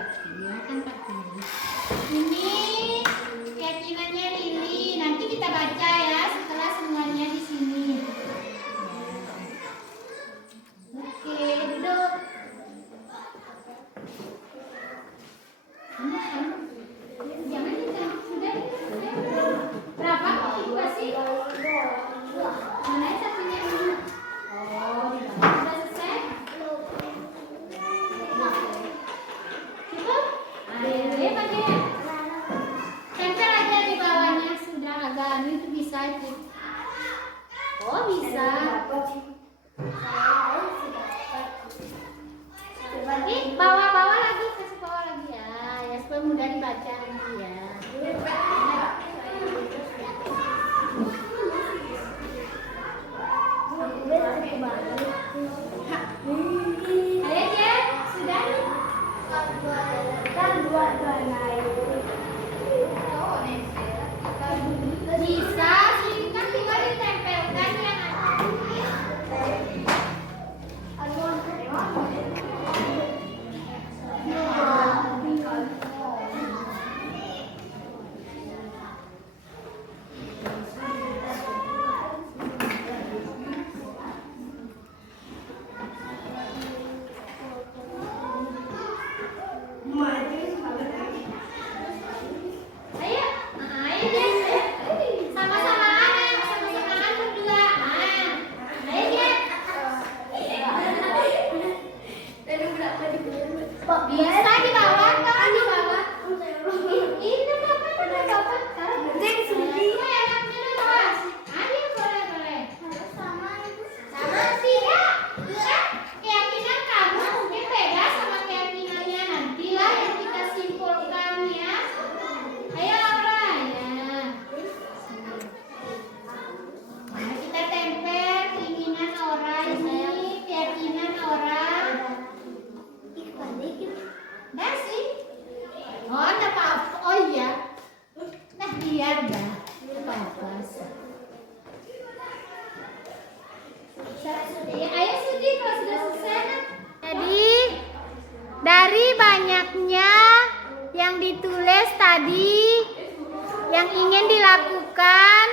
Ya kan Pak Tini. Ini keyakinannya Lili. Nanti kita baca ya setelah semuanya di sini. Oke, duduk. Jangan ditanya sudah. Berapa kok sih? Mana satunya dulu? Oh, sudah selesai? Cukup? Ayo pakai. Tempel aja di bawahnya sudah agak itu bisa itu. Oh bisa. Bawa lagi, kasih bawa lagi ya, ya supaya mudah dibaca nanti ya. Ayo ya, sudah. Kan dua naik. Bisa, sini kan tinggal ditempelkan ya. Bisa di bawah kan di bawah. Ini apa Bapak? Ayo boleh. Sama sih ya. Keyakinan kamu mungkin beda sama keyakinannya nanti lah yang kita simpulkan ya. Ayo Laura ya. Nah, kita tempel keinginan orang ini, keyakinan orang. Dah sih. Oh, enggak apa-apa. Oh iya. Nah, biar dah. Apa-apa. Ayo Sudi kalau sudah selesai. Jadi dari banyaknya yang ditulis tadi yang ingin dilakukan,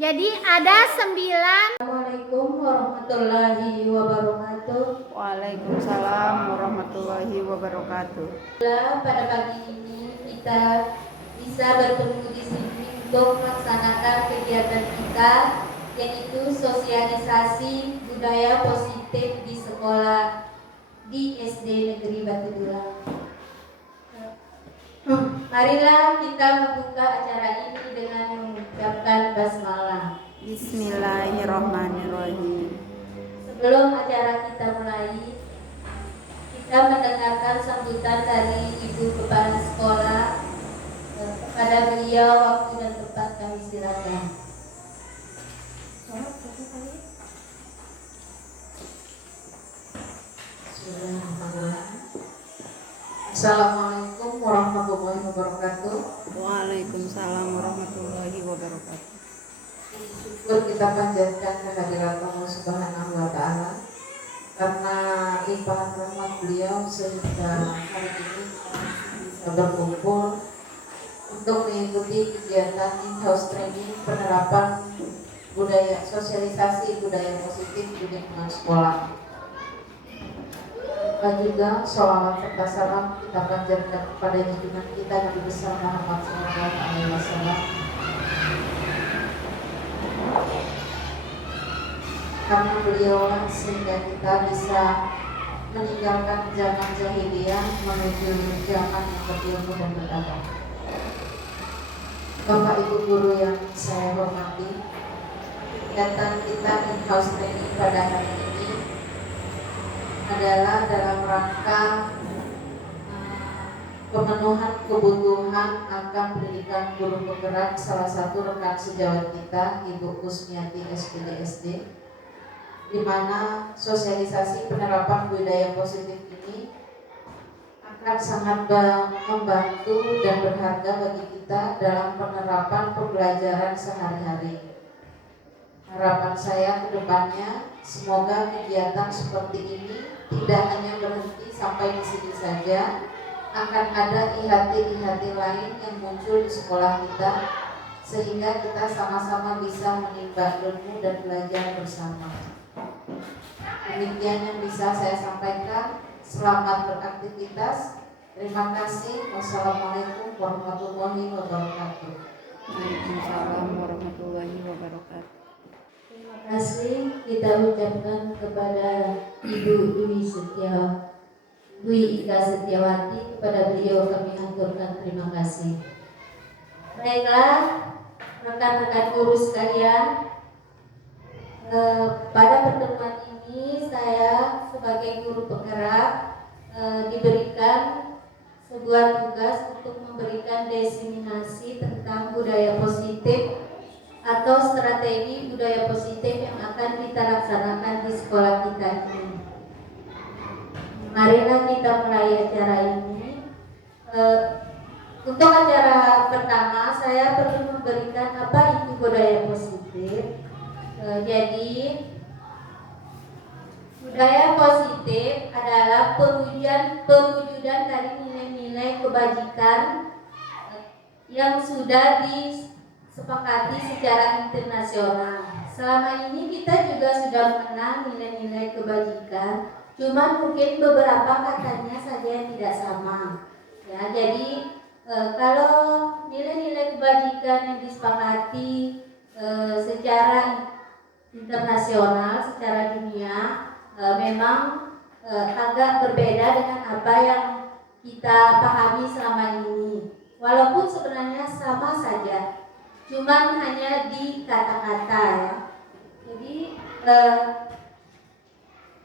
jadi ada 9. Assalamualaikum warahmatullahi wabarakatuh. Waalaikumsalam warahmatullahi wabarakatuh. Pada pagi ini kita bisa bertemu di sini untuk melaksanakan kegiatan kita, yaitu sosialisasi budaya positif di sekolah di SD Negeri Batu Dulang. Marilah kita membuka acara ini dengan mengucapkan basmalah. Bismillahirrahmanirrahim. Sebelum acara kita mulai, kita mendengarkan sambutan dari Ibu Kepala Sekolah. Kepada beliau waktu dan tempat kami silakan. Assalamualaikum warahmatullahi wabarakatuh. Waalaikumsalam warahmatullahi wabarakatuh. Syukur kita panjatkan kehadiran Allah Subhanahu wa Ta'ala karena limpahan rahmat beliau sehingga hari ini bisa berkumpul untuk mengikuti kegiatan in-house training penerapan budaya sosialisasi budaya positif di lingkungan sekolah. Dan juga sholawat serta salam kita panjatkan kepada junjungan kita Nabi besar Muhammad SAW. Karena beliau sehingga kita bisa meninggalkan zaman jahiliyah menuju zaman yang berilmu dan beradab. Bapak Ibu guru yang saya hormati, kegiatan kita in-house training pada hari ini adalah dalam rangka pemenuhan kebutuhan akan pendidikan guru penggerak salah satu rekan sejawat kita, Ibu Kusmiati SPD, di mana sosialisasi penerapan budaya positif ini akan sangat membantu dan berharga bagi kita dalam penerapan pembelajaran sehari-hari. Harapan saya ke depannya semoga kegiatan seperti ini tidak hanya berhenti sampai di sini saja, akan ada IHT-IHT lain yang muncul di sekolah kita, sehingga kita sama-sama bisa menimba ilmu dan belajar bersama. Demikian yang bisa saya sampaikan. Selamat beraktivitas. Terima kasih. Wassalamualaikum warahmatullahi wabarakatuh. Waalaikumsalam warahmatullahi wabarakatuh. Terima kasih kita ucapkan kepada Ibu Dwi Ika Setiawati. Kepada beliau kami aturkan terima kasih. Baiklah, rekan-rekan guru sekalian, pada pertemuan ini saya sebagai guru penggerak diberikan sebuah tugas untuk memberikan diseminasi tentang budaya positif atau strategi budaya positif yang akan kita laksanakan di sekolah kita ini. Marilah kita mulai acara ini. Untuk acara pertama saya perlu memberikan apa itu budaya positif. Jadi budaya positif adalah perwujudan dari nilai-nilai kebajikan yang sudah disepakati secara internasional. Selama ini kita juga sudah mengenal nilai-nilai kebajikan, cuman mungkin beberapa katanya saja yang tidak sama. Ya, jadi kalau nilai-nilai kebajikan yang disepakati secara internasional, secara dunia, memang agak berbeda dengan apa yang kita pahami selama ini. Walaupun sebenarnya sama saja, cuman hanya di kata-kata ya. Jadi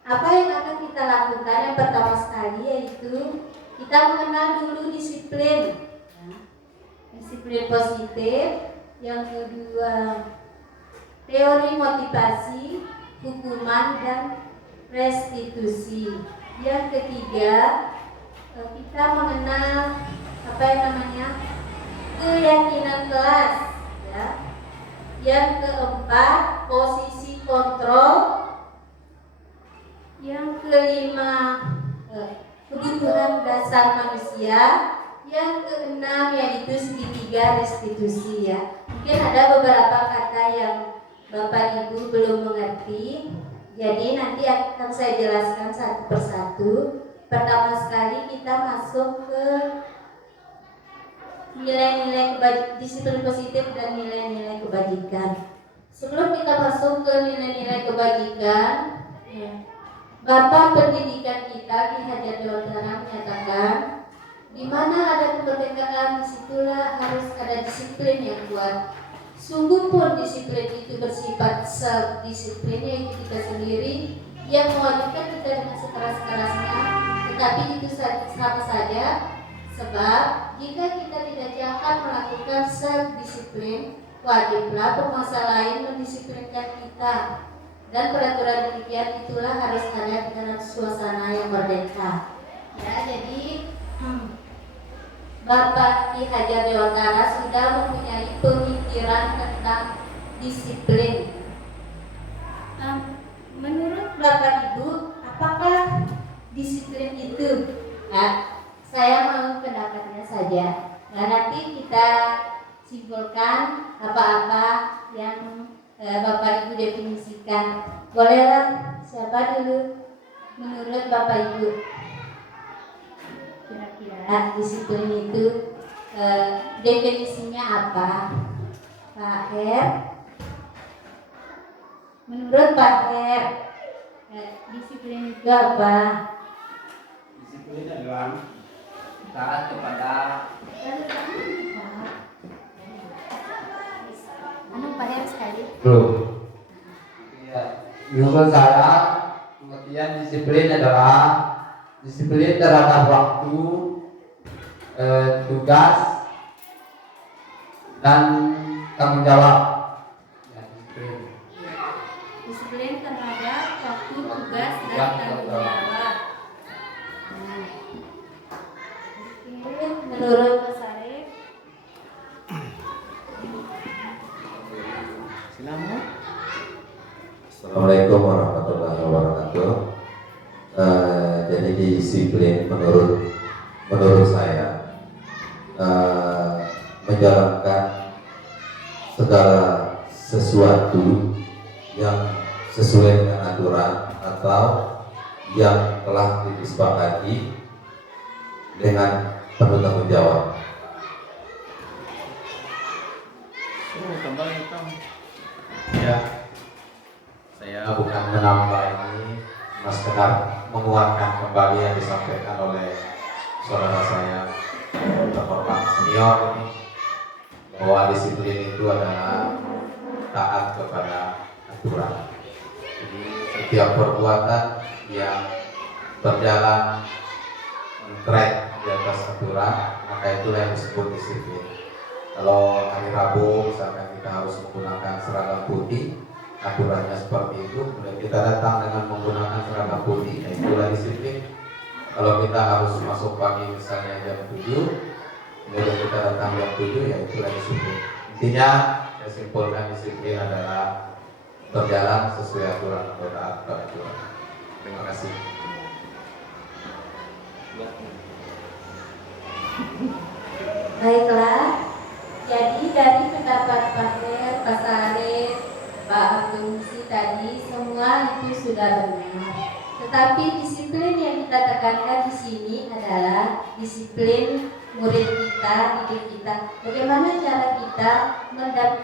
apa yang akan kita lakukan yang pertama sekali yaitu kita mengenal dulu disiplin, disiplin positif. Yang kedua, teori motivasi, hukuman dan restitusi. Yang ketiga, kita mengenal keyakinan kelas. Ya. Yang keempat, posisi kontrol. Yang kelima, kebutuhan dasar manusia. Yang keenam yaitu segitiga restitusi ya. Mungkin ada beberapa kata yang Bapak Ibu belum mengerti. Jadi nanti akan saya jelaskan satu persatu. Pertama sekali kita masuk ke nilai-nilai disiplin positif dan nilai-nilai kebajikan. Sebelum kita masuk ke nilai-nilai kebajikan, Bapak pendidikan kita Ki Hajar Dewantara menyatakan, di mana ada kemerdekaan, disitulah harus ada disiplin yang kuat. Sungguh pun disiplin itu bersifat self-disiplin, yaitu kita sendiri yang mewajibkan kita dengan sekeras-kerasnya. Tetapi itu sama saja, sebab jika kita tidak akan melakukan self-disiplin, wajiblah penguasa lain mendisiplinkan kita. Dan peraturan demikian itulah harus ada dalam suasana yang merdeka. Ya, jadi Bapak Ki Hajar Dewantara sudah mempunyai pemikiran tentang disiplin. Menurut Bapak Ibu, apakah disiplin itu? Nah, saya mau pendapatnya saja. Nah, nanti kita simpulkan apa-apa yang Bapak Ibu definisikan. Bolehlah, siapa dulu menurut Bapak Ibu? Kira-kira disiplin itu definisinya apa? Pak R. Menurut Pak R, disiplin itu apa? Disiplin adalah taat kepada Pak R sekali. belum. Ya, menurut saya pengertian disiplin adalah disiplin terhadap waktu, tugas dan tanggung jawab. Ya, disiplin. Disiplin terhadap waktu, tugas dan tanggung jawab. Menurut Mas Arif, Assalamualaikum warahmatullahi wabarakatuh. Jadi disiplin menurut saya menjalankan segala sesuatu yang sesuai dengan aturan atau yang telah disepakati dengan penuh tanggung jawab. Ya, saya bukan menambah ini, mas sekedar menguatkan kembali yang disampaikan oleh saudara saya terhormat senior ini, bahwa disiplin itu adalah taat kepada aturan. Jadi setiap perbuatan yang berjalan track di atas aturan, maka itulah yang disebut disiplin. Kalau hari Rabu misalkan kita harus menggunakan seragam putih, aturannya seperti itu, kemudian kita datang dengan menggunakan seragam putih, nah itulah disiplin. Kalau kita harus masuk pagi misalnya jam 7, kemudian kita datang jam 7, ya itulah disiplin. Intinya saya simpulkan disiplin adalah berjalan sesuai aturan atau taat pada aturan. Terima kasih. Baiklah, jadi dari pendapat Pak Her, Pak Sarif, Pak Abdul Musi tadi semua itu sudah benar. Tetapi disiplin yang kita tekankan di sini adalah disiplin murid kita, didik kita. Bagaimana cara kita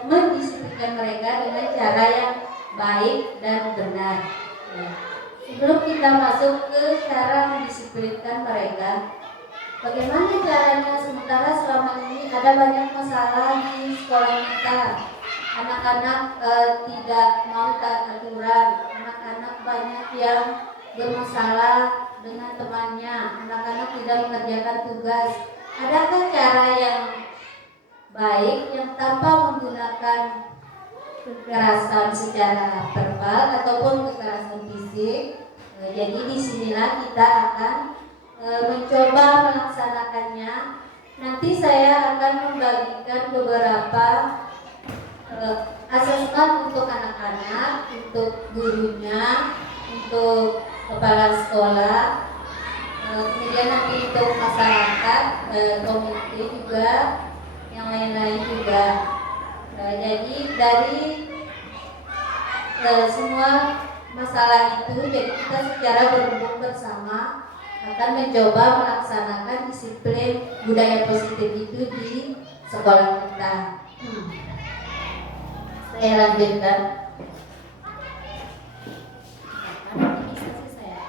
mendisiplinkan mereka dengan cara yang baik dan benar. Ya. Sebelum kita masuk ke cara mendisiplinkan mereka, bagaimana caranya? Sementara selama ini ada banyak masalah di sekolah kita. Anak-anak tidak mau taat aturan. Anak-anak banyak yang bermasalah dengan temannya. Anak-anak tidak mengerjakan tugas. Adakah cara yang baik yang tanpa menggunakan kekerasan secara verbal ataupun kekerasan fisik? Jadi disinilah kita akan mencoba melaksanakannya. Nanti saya akan membagikan beberapa asesmen untuk anak-anak, untuk gurunya, untuk kepala sekolah, kemudian nanti untuk masyarakat, komite juga, yang lain-lain juga. Jadi dari semua masalah itu, jadi kita secara berembuk bersama akan mencoba melaksanakan disiplin budaya positif itu di sekolah kita. Saya lanjutkan. Bisa sih saya.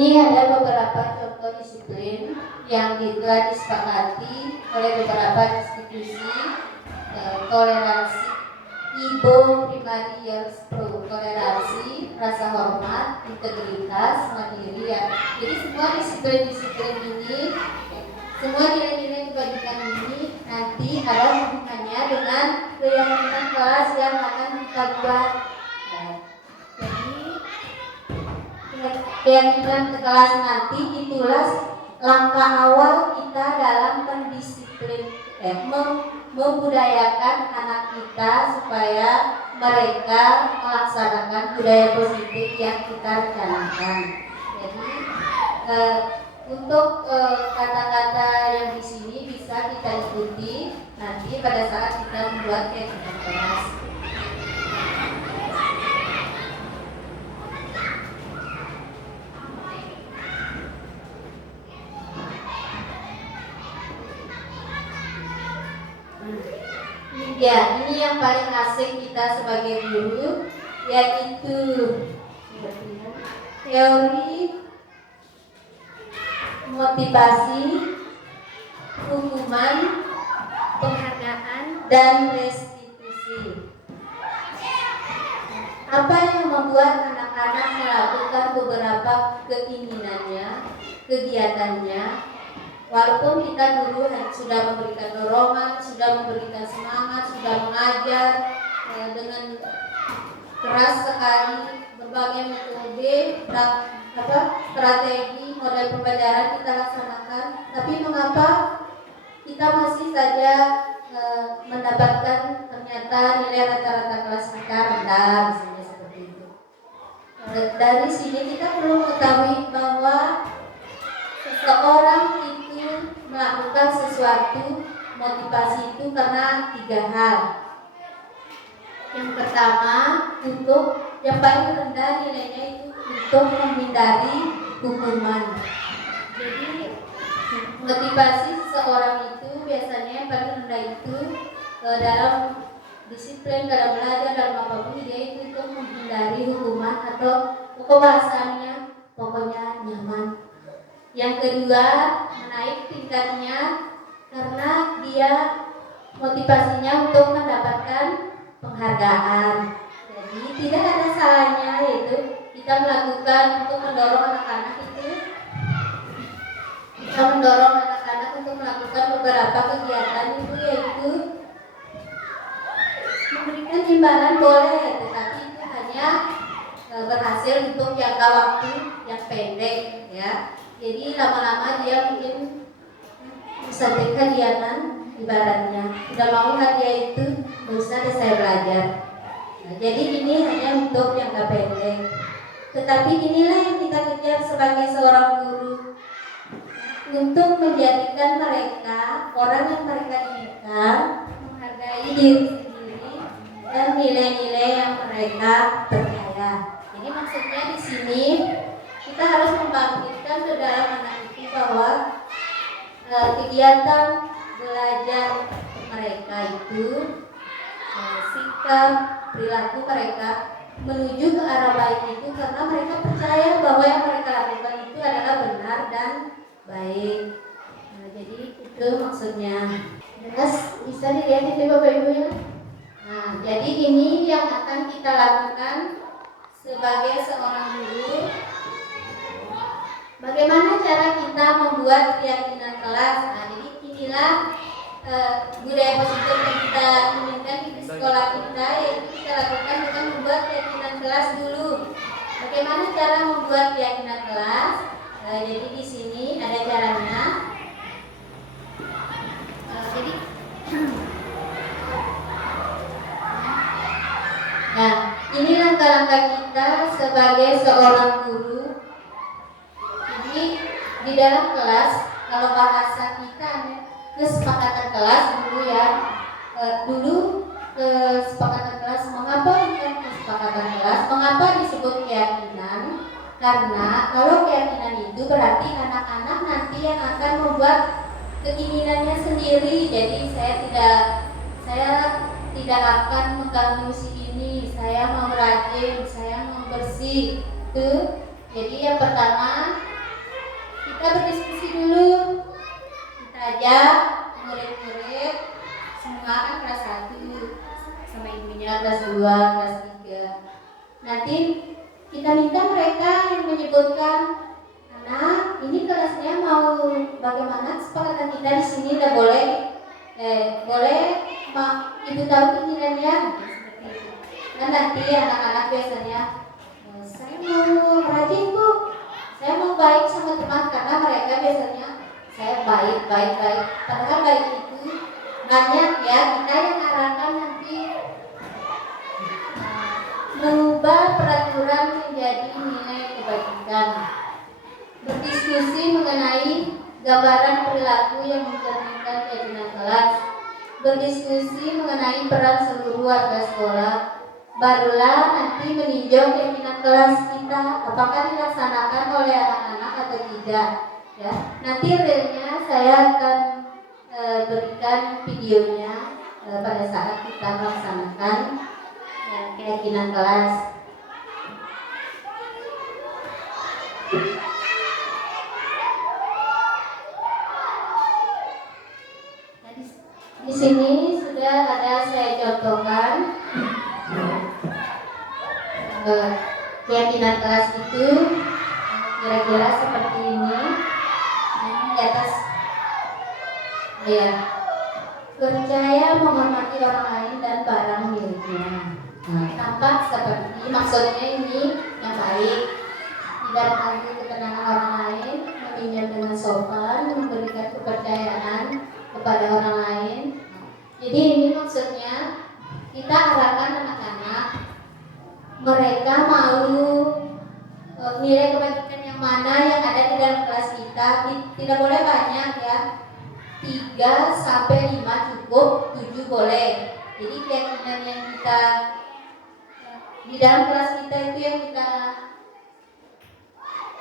Ini ada beberapa contoh disiplin yang telah disepakati oleh beberapa institusi. Toleransi, IBO Primary Years Pro, toleransi, rasa hormat, integritas, mandiri ya. Jadi semua disiplin-disiplin ini, semua nilai-nilai kebajikan ini nanti ada hubungannya dengan keyakinan kelas yang akan kita buat. Keyakinan kelas nanti itulah langkah awal kita dalam membudayakan anak kita supaya mereka melaksanakan budaya positif yang kita rencanakan. Jadi untuk kata-kata yang di sini bisa kita ikuti nanti pada saat kita membuat keyakinan kelas. Ya, ini yang paling asik kita sebagai guru, yaitu teori, motivasi, hukuman, penghargaan, dan restitusi. Apa yang membuat anak-anak melakukan beberapa keinginannya, kegiatannya? Walaupun kita dulu sudah memberikan dorongan, sudah memberikan semangat, sudah mengajar dengan keras sekali, berbagai metode strategi model pembelajaran kita laksanakan, tapi mengapa kita masih saja mendapatkan ternyata nilai rata-rata kelas kita rendah, misalnya seperti itu. Dari sini kita perlu mengetahui bahwa seseorang itu melakukan sesuatu, motivasi itu karena 3 hal. Yang pertama, yang paling rendah nilainya itu untuk menghindari hukuman. Jadi motivasi seseorang itu biasanya yang paling rendah itu dalam disiplin, dalam belajar, dalam apapun dia itu untuk menghindari hukuman atau bahasanya pokoknya nyaman. Yang kedua, menaik tingkatnya karena dia motivasinya untuk mendapatkan penghargaan. Jadi tidak ada salahnya yaitu kita melakukan untuk mendorong anak-anak untuk melakukan beberapa kegiatan itu, yaitu memberikan imbalan boleh, tetapi itu hanya berhasil untuk jangka waktu yang pendek ya. Jadi lama-lama dia mungkin bisa kehadianan, ibaratnya tidak mau hadiah itu bisa saya belajar. Nah, jadi ini hanya untuk jangka pendek. Tetapi inilah yang kita kejar sebagai seorang guru, untuk menjadikan mereka orang yang mereka inginkan, menghargai diri sendiri dan nilai-nilai yang mereka percaya. Jadi maksudnya di sini kita harus membangkitkan ke dalam anak itu bahwa kegiatan belajar mereka itu, sikap perilaku mereka menuju ke arah baik itu karena mereka percaya bahwa yang mereka lakukan itu adalah benar dan baik. Nah, jadi itu maksudnya. Jelas bisa dilihat itu Bapak Ibu ya. Nah, jadi ini yang akan kita lakukan sebagai seorang guru. Bagaimana cara kita membuat keyakinan kelas? Nah, jadi inilah budaya positif yang kita inginkan di sekolah kita, yaitu kita lakukan dengan membuat keyakinan kelas dulu. Bagaimana cara membuat keyakinan kelas? Jadi di sini ada caranya. Jadi, nah ini langkah-langkah kita sebagai seorang guru. Jadi di dalam kelas, kalau bahasa kita kesepakatan kelas dulu ya, kesepakatan kelas. Mengapa bukan kesepakatan kelas? Mengapa disebut keyakinan? Karena kalau keyakinan itu berarti anak-anak nanti yang akan membuat keinginannya sendiri. Jadi saya tidak akan mengganggu si ini, saya mau rajin, saya mau bersih. Itu. Jadi yang pertama kita berdiskusi dulu. Kita ajak murid-murid semua kan kelas 1 sama ibunya kelas 2, kelas 3. Nanti kita minta mereka yang menyebutkan, anak ini kelasnya mau bagaimana kesepakatan kita di sini, udah boleh ibu tahu keinginannya seperti itu. Dan nanti anak-anak biasanya saya mau rajin Bu, saya mau baik sama teman, karena mereka biasanya saya baik. Padahal baik itu banyak ya, kita yang arahkan nanti mengubah peraturan menjadi nilai kebaikan. Berdiskusi mengenai gambaran perilaku yang mencerminkan keyakinan kelas. Berdiskusi mengenai peran seluruh warga sekolah. Barulah nanti meninjau keyakinan kelas kita, apakah dilaksanakan oleh anak-anak atau tidak. Ya, nanti realnya saya akan berikan videonya pada saat kita melaksanakan keyakinan kelas. Di sini sudah ada saya contohkan keyakinan kelas itu kira-kira seperti ini. Ini di atas ya, percaya menghormati orang lain dan barang miliknya. tampak seperti, maksudnya ini yang baik, tidak mengganggu ketenangan orang lain, meminjam dengan sopan, memberikan kepercayaan kepada orang lain. Jadi ini maksudnya kita arahkan anak-anak, mereka mau nilai kebajikan yang mana yang ada di dalam kelas kita. Tidak boleh banyak ya, 3 sampai 5 cukup, 7 boleh. Jadi keyakinan yang kita di dalam kelas kita itu yang kita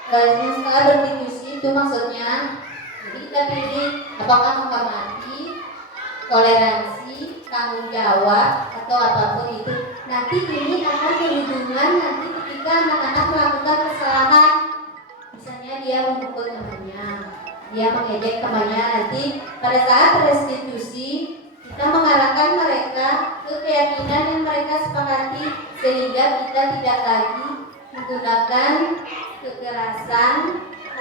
yang skala berdiskusi itu maksudnya. Jadi kita pilih apakah menghormati, toleransi, tanggung jawab atau apapun itu. Nanti ini akan berhubungan nanti ketika anak-anak melakukan kesalahan, misalnya dia memukul temannya, dia mengejek temannya, nanti pada saat restitusi kita mengarahkan mereka ke keyakinan yang mereka sepakati sehingga kita tidak lagi menggunakan kekerasan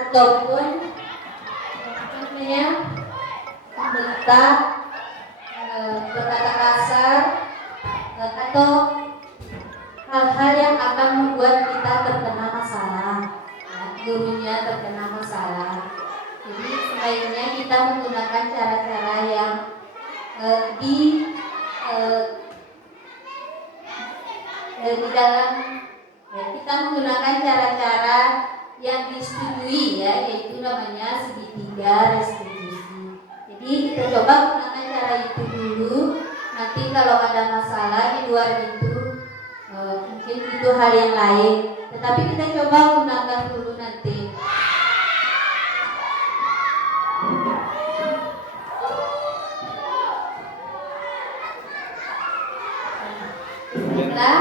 ataupun membentak, berkata kasar atau hal-hal yang akan membuat kita terkena masalah, gurunya terkena masalah. Jadi sebaiknya kita menggunakan cara-cara yang di dalam kita menggunakan cara-cara yang disetujui ya, yaitu namanya segitiga restitusi. Jadi kita coba menggunakan cara itu dulu. Nanti kalau ada masalah di luar itu mungkin itu hal yang lain. Tetapi kita coba gunakan dulu nanti. Baiklah,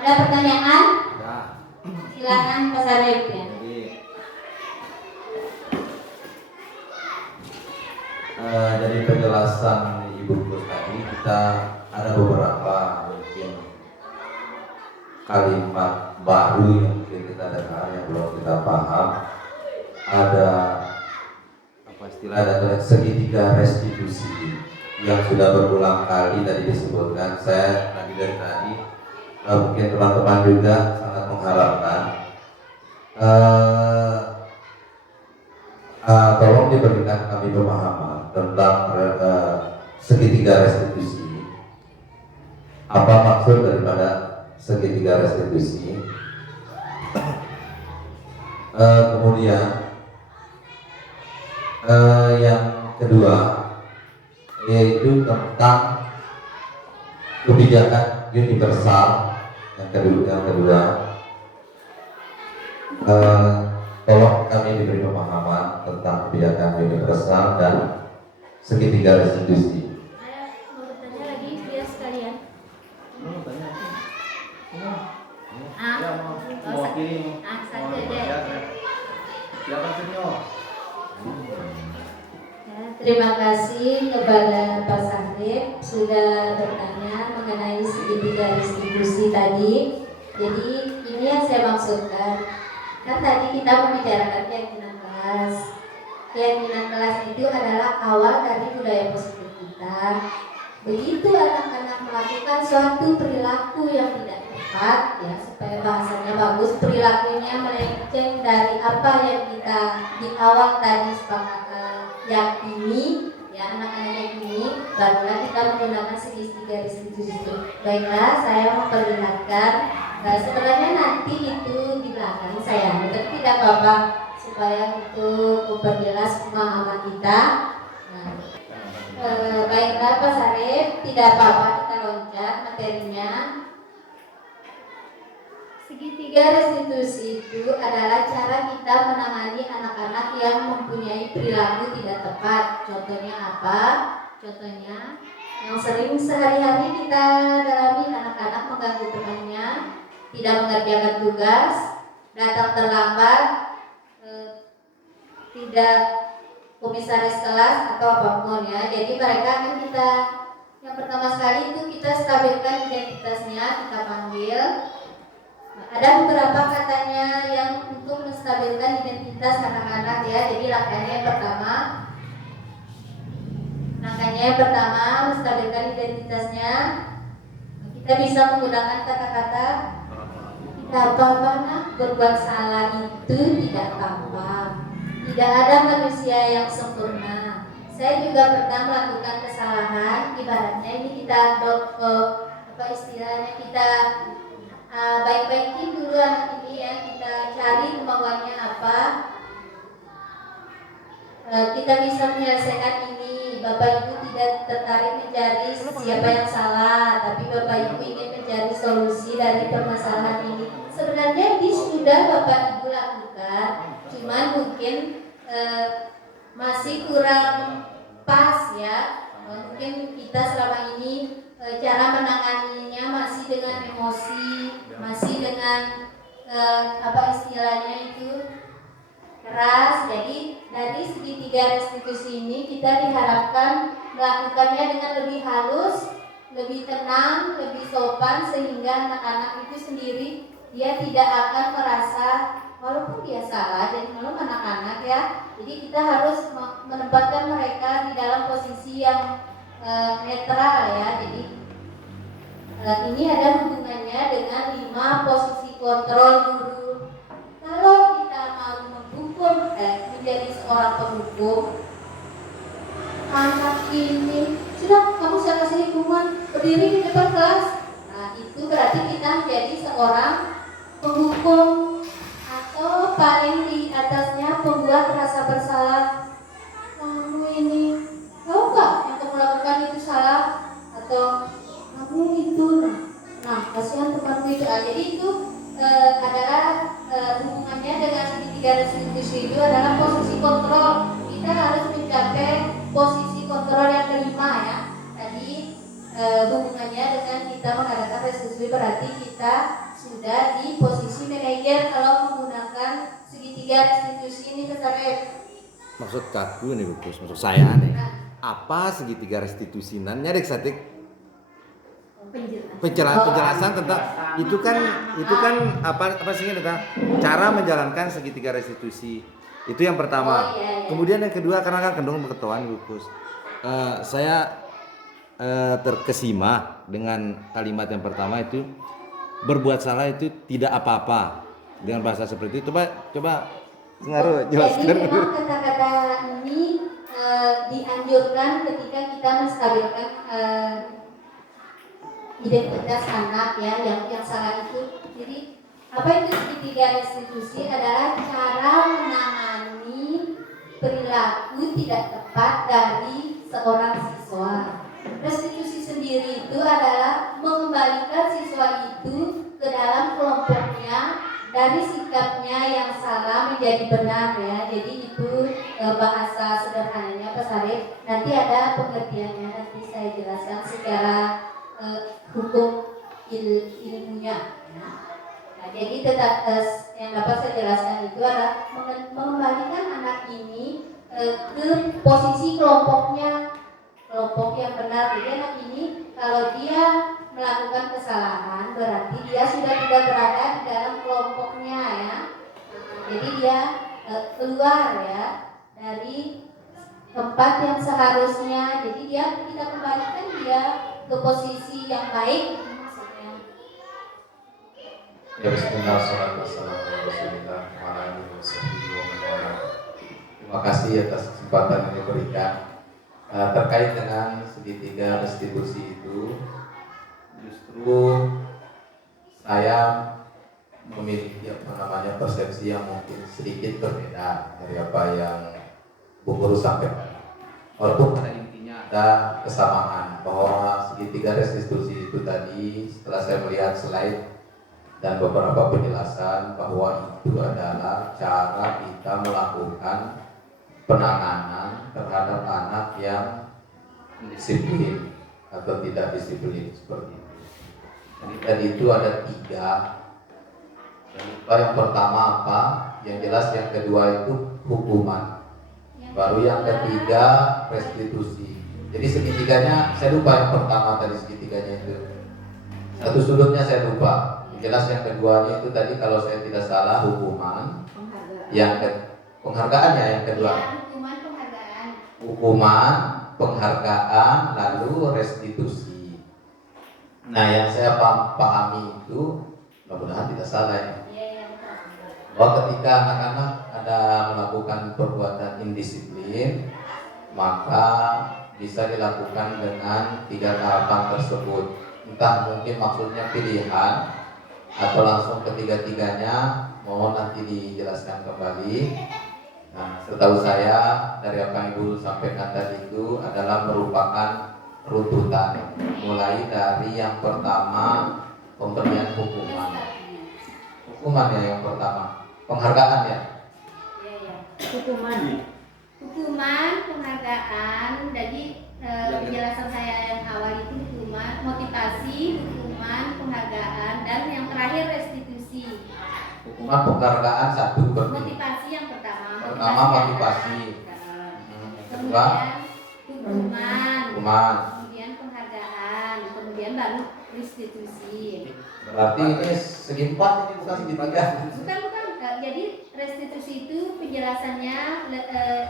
ada pertanyaan? Silakan Pak Sarip ya. Dari penjelasan Ibu Gus tadi kita ada beberapa mungkin kalimat baru yang mungkin kita dengar yang belum kita paham. Ada apa istilah, ada segitiga restitusi yang sudah berulang kali tadi disebutkan. Saya dari tadi mungkin teman-teman juga sangat mengharapkan tolong diberikan kami pemahaman tentang segitiga restitusi. Apa maksud daripada segitiga restitusi? Kemudian yang kedua yaitu tentang kebijakan universal. Yang kedua tolong kami diberi pemahaman tentang kebijakan universal dan segitiga restitusi. Saya mau bertanya lagi biar sekalian. Satu aja. Terima kasih kepada Pak Sarip sudah bertanya mengenai segitiga restitusi tadi. Jadi ini yang saya maksudkan. Kan tadi kita membicarakan keyakinan kelas. Keyakinan kelas itu adalah awal dari budaya positif kita. Begitu anak-anak melakukan suatu perilaku yang tidak tepat, ya supaya bahasanya bagus, perilakunya melenceng dari apa yang kita di awal tadi sepakat yakini, ya anak-anak yakini, barulah kita menggunakan segitiga restitusi. Baiklah, saya memperlihatkan. Sebenarnya nanti itu di belakang saya, tapi tidak apa-apa supaya untuk memperjelas pemahaman kita. Baiklah Pak Sarip, tidak apa-apa kita loncat materinya. Segitiga restitusi itu adalah cara kita menangani anak-anak yang mempunyai perilaku tidak tepat. Contohnya apa? Contohnya yang sering sehari-hari kita dalami, anak-anak mengganggu temannya, tidak mengerjakan tugas, datang terlambat, tidak komisaris kelas atau apapun ya. Jadi mereka akan kita, yang pertama sekali itu kita stabilkan identitasnya, kita panggil. Ada beberapa katanya yang untuk menstabilkan identitas anak-anak ya. Jadi langkahnya yang pertama menstabilkan identitasnya. Kita bisa menggunakan kata-kata tidak apa-apa nak, berbuat salah itu tidak apa-apa. Tidak ada manusia yang sempurna. Saya juga pernah melakukan kesalahan. Ibaratnya ini kita apa istilahnya, kita baik-baikin dulu anak ini ya, kita cari kemauannya apa. Kita bisa menyelesaikan ini. Bapak Ibu tidak tertarik mencari siapa yang salah, tapi Bapak Ibu ingin mencari solusi dari permasalahan ini. Sebenarnya ini sudah Bapak Ibu lakukan, cuman mungkin masih kurang pas ya. Mungkin kita selama ini cara menanganinya masih dengan emosi, masih dengan apa istilahnya itu keras. Jadi dari segitiga restitusi ini kita diharapkan melakukannya dengan lebih halus, lebih tenang, lebih sopan, sehingga anak-anak itu sendiri dia tidak akan merasa walaupun dia salah. Jadi malu anak-anak ya. Jadi kita harus menempatkan mereka di dalam posisi yang netral ya. Jadi ini ada hubungannya dengan 5 posisi kontrol guru. Kalau kita mau menghukum menjadi seorang penghukum, anak ini sudah kamu saya kasih hukuman berdiri di depan kelas. Nah itu berarti kita menjadi seorang penghukum, atau paling di atasnya pembuat rasa bersalah. Kamu ini tahu nggak yang kamu lakukan itu salah, atau kamu itu nah kasihan temanku itu. Jadi itu adalah hubungannya dengan segitiga restitusi itu adalah posisi kontrol. Kita harus mencapai posisi kontrol yang kelima ya. Tadi hubungannya dengan kita mengadakan restitusi berarti kita sudah di posisi manajer kalau menggunakan segitiga restitusi ini kesarep. Maksud kaku nih Gus, maksud saya nih. Apa segitiga restitusi nannya dek satik penjelasan tentang itu kan apa sih tentang cara menjalankan segitiga restitusi. Itu yang pertama. Kemudian yang kedua, karena kan kendung berketuan Gus. Saya terkesima dengan kalimat yang pertama itu, berbuat salah itu tidak apa-apa. Dengan bahasa seperti itu coba ngaruh jelaskan. Jadi memang kata-kata ini dianjurkan ketika kita menstabilkan identitas anak ya, yang salah itu. Jadi apa itu segitiga restitusi adalah cara menangani perilaku tidak tepat dari seorang siswa. Restitusi sendiri itu adalah mengembalikan siswa itu ke dalam kelompoknya dari sikapnya yang salah menjadi benar ya. Jadi itu bahasa sederhananya Pak Sarif. Nanti ada pengertiannya, nanti saya jelaskan secara hukum ilmunya. Nah, jadi tetap yang dapat saya jelaskan itu adalah mengembalikan anak ini ke posisi kelompoknya, kelompok yang benar. Jadi anak ini kalau dia melakukan kesalahan berarti dia sudah tidak berada di dalam kelompoknya ya. Jadi dia keluar ya dari tempat yang seharusnya. Jadi kita kembalikan dia ke posisi yang baik maksudnya. Ya bismillah, salatu wassalamu ala rasulillah wa ala alihi wasahbihi wa man wala. Terima kasih atas kesempatan yang diberikan. Terkait dengan segitiga restitusi itu, justru saya memiliki persepsi yang mungkin sedikit berbeda dari apa yang Bu Guru sampaikan. Walaupun pada intinya ada kesamaan bahwa segitiga restitusi itu tadi, setelah saya melihat slide dan beberapa penjelasan, bahwa itu adalah cara kita melakukan penanganan terhadap anak yang disiplin atau tidak disiplin seperti itu. Jadi tadi itu ada 3. Yang pertama apa? Yang jelas yang kedua itu hukuman. Baru yang ketiga restitusi. Jadi segitiganya saya lupa yang pertama tadi segitiganya itu. Satu sudutnya saya lupa. Yang jelas yang keduanya itu tadi kalau saya tidak salah hukuman. Yang penghargaannya yang kedua. Hukuman, Penghargaan lalu restitusi. Nah, yang saya pahami itu, mudah-mudahan tidak salah ya, Iya. bahwa ketika anak-anak ada melakukan perbuatan indisiplin, maka bisa dilakukan dengan 3 tahapan tersebut. Entah mungkin maksudnya pilihan atau langsung ketiga-tiganya, mohon nanti dijelaskan kembali. Nah, setahu saya dari apa yang Ibu sampaikan tadi itu adalah merupakan runtutan, mulai dari yang pertama pemberian hukuman. Hukuman ya yang pertama, penghargaan ya. Iya. Hukuman. Hukuman, penghargaan. Jadi penjelasan saya yang awal itu hukuman, motivasi, hukuman, penghargaan, dan yang terakhir restitusi. Hukuman, penghargaan satu berarti. Motivasi yang pertama. Pertama motivasi. Kedua hukuman. hukuman. Kemudian penghargaan, kemudian baru restitusi. Berarti ini segi 4 ini bukan segi 3. Bukan. Jadi restitusi itu penjelasannya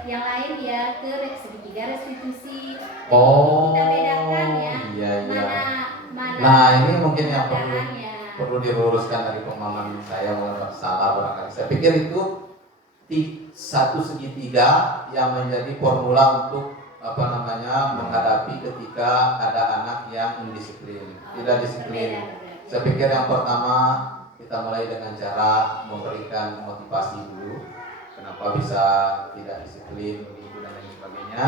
yang lain ya ke segitiga restitusi. Oh. Kita bedakan ya. Iya. Mana. Nah, ini mungkin yang penghargaannya. perlu diluruskan dari pemahaman saya, mungkin salah barangkali. Saya pikir itu satu segitiga yang menjadi formula untuk menghadapi ketika ada anak yang indisiplin, tidak disiplin. Saya pikir yang pertama kita mulai dengan cara memberikan motivasi dulu, kenapa bisa tidak disiplin begitu dan lain sebagainya.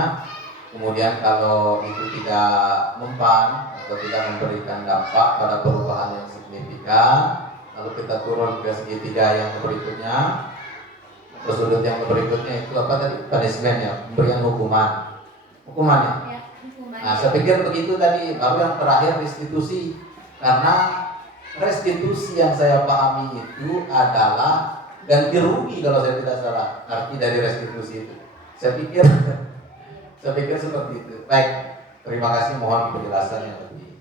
Kemudian kalau itu tidak mempan atau tidak memberikan dampak pada perubahan yang signifikan, lalu kita turun ke segitiga yang berikutnya, ke sudut yang berikutnya itu apa tadi? Punishment ya, pemberian hukumannya. Ya, hukuman. Nah, saya pikir begitu tadi. Baru yang terakhir restitusi, karena restitusi yang saya pahami itu adalah ganti rugi kalau saya tidak salah arti dari restitusi itu. Saya pikir seperti itu. Baik, terima kasih, mohon penjelasan yang lebih.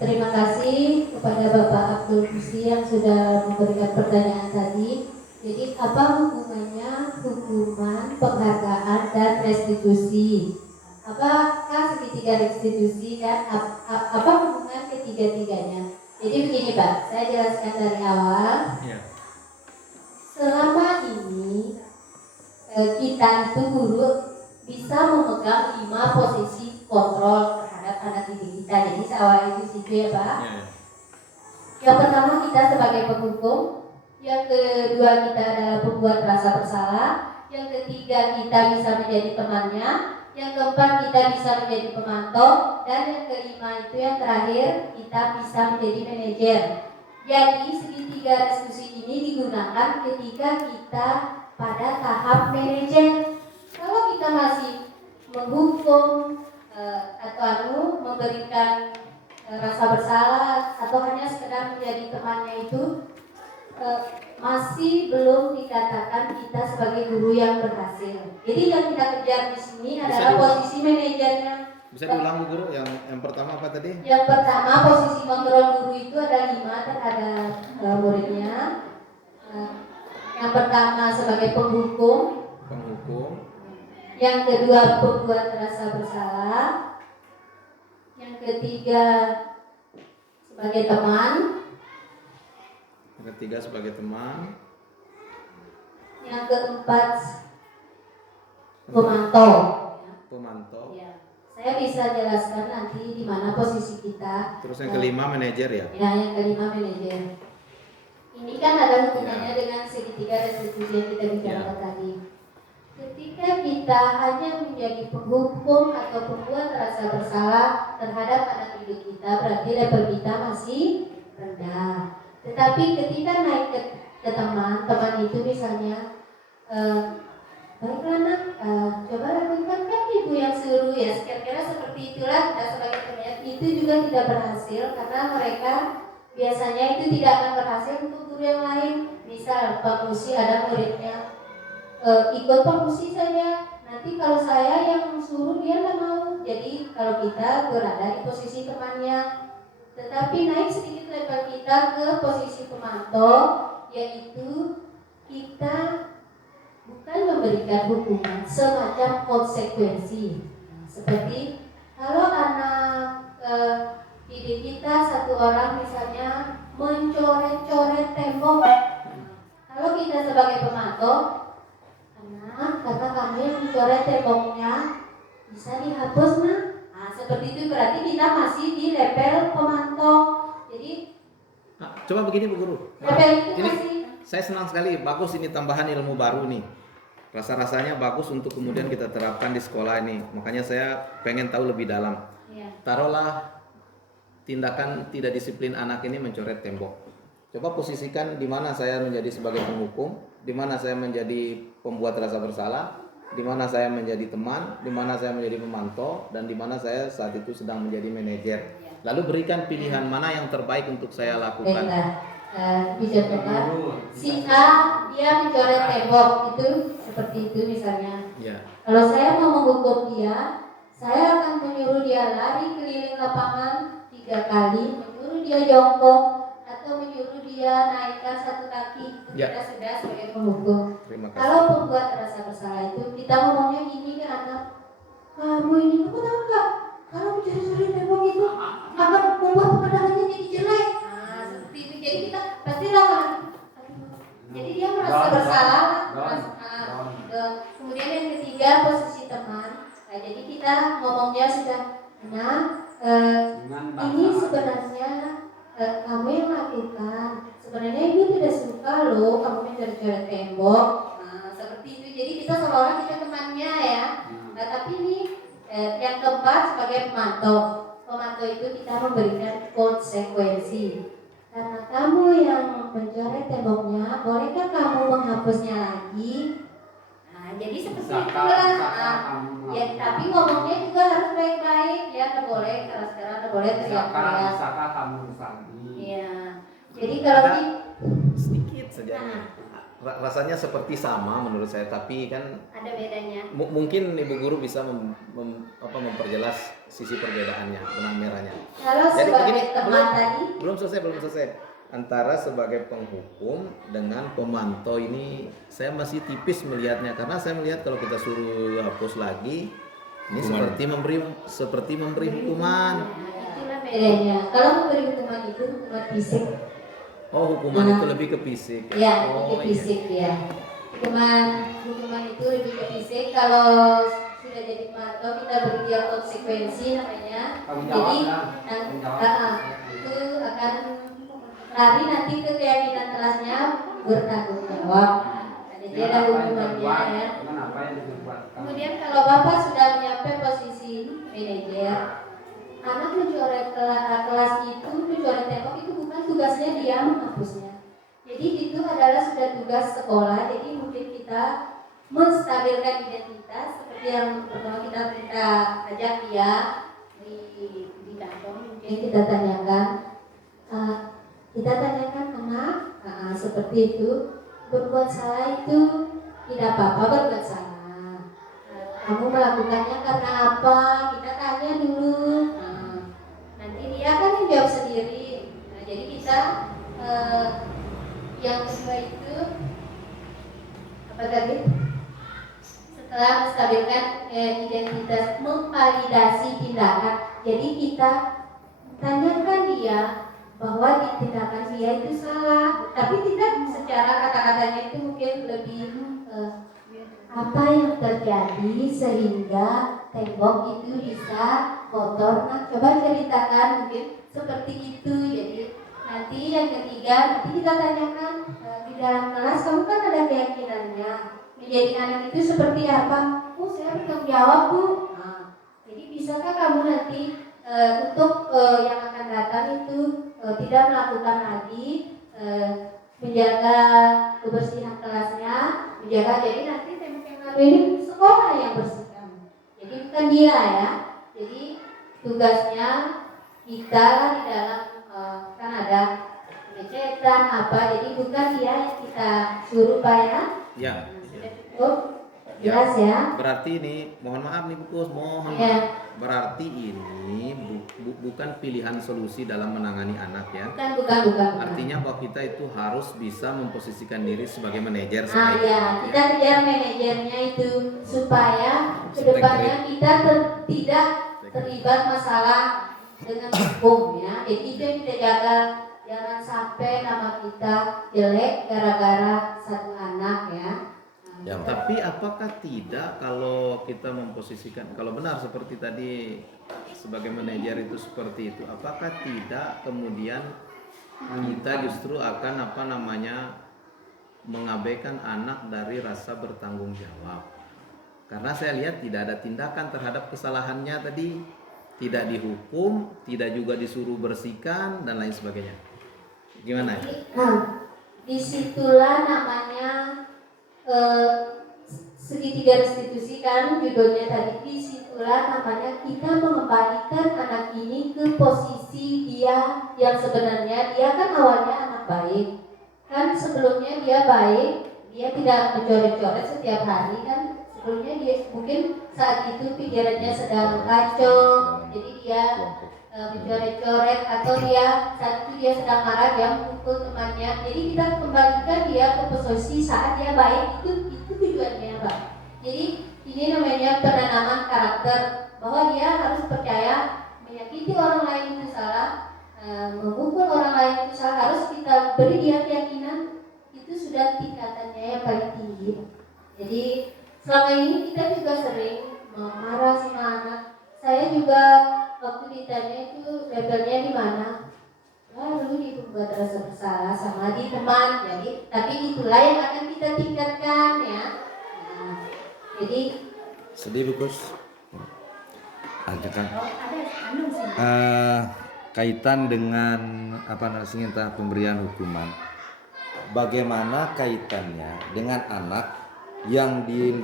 Terima kasih kepada Bapak Abdul Husi yang sudah memberikan pertanyaan tadi. Jadi apa hubungannya hukuman, penghargaan, dan restitusi? Apakah segitiga restitusi dan apa hubungan ketiga-tiganya? Jadi begini Pak, saya jelaskan dari awal. Iya. Selama ini kita itu guru bisa memegang 5 posisi kontrol terhadap anak didik kita. Jadi awal itu situ ya Pak. Iya. Yang pertama kita sebagai penghukum, yang kedua kita adalah pembuat rasa bersalah, yang ketiga kita bisa menjadi temannya, yang keempat kita bisa menjadi pemantau, dan yang kelima itu yang terakhir kita bisa menjadi manajer. Jadi segitiga restitusi ini digunakan ketika kita pada tahap manajer. Kalau kita masih menghukum atau memberikan rasa bersalah atau hanya sekedar menjadi temannya itu masih belum dikatakan kita sebagai guru yang berhasil. Jadi yang kita kejar di sini adalah posisi manajernya. Bisa diulang Bu Guru yang pertama apa tadi? Yang pertama posisi kontrol guru itu ada 5 terhadap muridnya. Yang pertama sebagai penghukum. Yang kedua pembuat rasa bersalah. Yang ketiga sebagai teman. Yang ketiga sebagai teman. Yang keempat pemantau. Ya. Saya bisa jelaskan nanti di mana posisi kita. Terus yang kelima manajer ya? Ya, yang kelima manajer. Ini kan ada hubungannya dengan segitiga restitusi yang kita bicarakan tadi. Ketika kita hanya menjadi penghukum atau pembuat rasa bersalah terhadap anak didik kita, berarti level kita masih rendah. Tetapi ketika naik ke teman itu misalnya, baiklah nak, coba lakukan kan ibu yang suruh ya, kira-kira seperti itulah kita sebagai teman. Itu juga tidak berhasil karena mereka biasanya itu tidak akan berhasil untuk guru yang lain. Misal Pak Musi ada muridnya, ikut Pak Musi saja, nanti kalau saya yang suruh dia nggak mau. Jadi kalau kita berada di posisi temannya, tetapi naik sedikit level kita ke posisi pemantau, yaitu kita bukan memberikan hukuman, semacam konsekuensi. Seperti kalau anak ide kita satu orang misalnya mencoret-coret tembok. Kalau kita sebagai pemantau, karena kamu yang mencoret temboknya, bisa dihapus nah. Nah, seperti itu berarti kita masih di level pemantau. Jadi Nah, coba begini Bu Guru. level itu Ini masih saya senang sekali, bagus ini tambahan ilmu baru nih. Rasa-rasanya bagus untuk kemudian kita terapkan di sekolah ini. Makanya saya pengen tahu lebih dalam. ya. Taruhlah tindakan tidak disiplin anak ini mencoret tembok. Coba posisikan di mana saya menjadi sebagai penghukum, di mana saya menjadi pembuat rasa bersalah, di mana saya menjadi teman, di mana saya menjadi pemantau, dan di mana saya saat itu sedang menjadi manajer. Lalu berikan pilihan mana yang terbaik untuk saya lakukan. Baiklah, dicontohkan si A dia mencoret tembok itu seperti itu misalnya. Ya. Kalau saya mau menghukum dia, saya akan menyuruh dia lari keliling lapangan 3 kali, menyuruh dia jongkok, atau menyuruh dia naikkan 1 kaki. Itu Ya. kita sudah sebagai penghukum. Terima kasih. Kalau pembuat rasa bersalah itu kita ngomongnya gini ke anak, kamu ini kamu tahu nggak? Kalau mencuri-curi tembok itu akan membuat pemandangannya jadi jelek. Nah, seperti itu. Jadi kita pasti lawan. Jadi dia merasa bersalah. Kemudian yang ketiga posisi teman. Nah, jadi kita ngomongnya sudah, nah ini sebenarnya kamu yang lakukan. Sebenarnya ibu tidak suka loh kamu mencuri-curi tembok. Nah, seperti itu. Jadi kita seolah-olah kita temannya ya. Nah, tapi ini yang keempat sebagai pemantau. Pemantau itu kita memberikan konsekuensi. Karena kamu yang mencoret temboknya, bolehkah kamu menghapusnya lagi? Nah, jadi seperti itulah. Ya, tapi ngomongnya juga harus baik-baik ya, nggak boleh keras-keras, nggak boleh teriak-teriak. Iya. Jadi kalau Ada di sedikit saja nih. Rasanya seperti sama menurut saya, tapi kan ada bedanya. mungkin Ibu Guru bisa memperjelas sisi perbedaannya, benang merahnya. Kalau Jadi sebagai begini, teman tadi, belum selesai. Antara sebagai penghukum dengan pemantau ini saya masih tipis melihatnya, karena saya melihat kalau kita suruh hapus lagi ini seperti memberi hukuman. itulah bedanya. Kalau memberi hukuman itu hukuman fisik. Oh, hukuman itu lebih ke fisik. Ya, Oh, lebih ke fisik ya. Hukuman itu lebih ke fisik. Kalau sudah jadi pemantau kita beri dia konsekuensi namanya. Jadi itu akan lari nanti ke keyakinan kelasnya bertanggung jawab. Jadi ada hukumannya ya. Kemudian kalau Bapak sudah menyampai posisi manajer, anak mencoret kelas itu, mencoret tembok itu bukan tugasnya dia menghapusnya. Jadi itu adalah sudah tugas sekolah. Jadi mungkin kita menstabilkan identitas seperti yang pertama kita ajak dia di kantor, mungkin kita tanyakan anak seperti itu, berbuat salah itu tidak apa-apa berbuat salah. Kamu melakukannya karena apa? Kita tanya dulu. Nanti dia kan yang jawab sendiri. Nah, jadi kita yang kedua itu apa tadi? Setelah menstabilkan identitas, memvalidasi tindakan. Jadi kita tanyakan dia bahwa di tindakan dia itu salah, tapi tidak secara kata-katanya itu mungkin lebih apa yang terjadi sehingga tembok itu bisa kotor. Nah, coba ceritakan mungkin seperti itu. Jadi nanti yang ketiga nanti kita tanyakan di dalam kelas, kamu kan ada keyakinannya menjadi anak itu seperti apa? Oh, saya bertanggung jawab, Bu. Nah, jadi bisakah kamu nanti untuk yang akan datang itu tidak melakukan lagi menjaga kebersihan kelasnya, menjaga, jadi nanti tembok yang lalu ini sekolah yang bersihkan. Jadi bukan dia ya. Jadi tugasnya kita di dalam kan ada pengecetan apa, jadi bukan dia yang kita suruh Pak ya. Ya. Jelas ya. Berarti ini mohon maaf nih Bu Kus, mohon Ya. maaf. Berarti ini bukan pilihan solusi dalam menangani anak ya. Bukan. Artinya bahwa kita itu harus bisa memposisikan diri sebagai manajer Nah sebaik ya, mungkin. kita kejar manajernya itu supaya kedepannya kita tidak terlibat masalah dengan hukum ya. Jadi itu yang kita jaga, jangan sampai nama kita jelek gara-gara satu anak ya. Ya, Tapi apakah tidak kalau kita memposisikan, kalau benar seperti tadi sebagai manajer itu seperti itu, apakah tidak kemudian kita justru akan mengabaikan anak dari rasa bertanggung jawab? Karena saya lihat tidak ada tindakan terhadap kesalahannya tadi, tidak dihukum, tidak juga disuruh bersihkan dan lain sebagainya. Gimana? Nah, disitulah namanya segitiga restitusi kan judulnya tadi. Disitulah namanya kita mengembalikan anak ini ke posisi dia yang sebenarnya. Dia kan awalnya anak baik, kan sebelumnya dia baik, dia tidak mencoret-coret setiap hari kan. Sebelumnya dia mungkin saat itu pikirannya sedang kacau, jadi dia mencoret-coret, atau dia saat itu dia sedang marah, dia memukul temannya. Jadi kita kembalikan dia ke posisi saat dia baik, itu tujuannya Pak. Jadi ini namanya penanaman karakter, bahwa dia harus percaya menyakiti orang lain itu salah, memukul orang lain itu salah. Harus kita beri dia keyakinan itu sudah tingkatannya yang paling tinggi. Jadi selama ini kita juga sering marah sama anak. Saya juga waktu ditanya itu levelnya di mana, lalu dibuat rasa bersalah sama di teman. Jadi tapi itulah yang akan kita tingkatkan ya. Nah, jadi sedih Bukus. Ada kan? Kaitan dengan apa namanya pemberian hukuman. Bagaimana kaitannya dengan anak yang di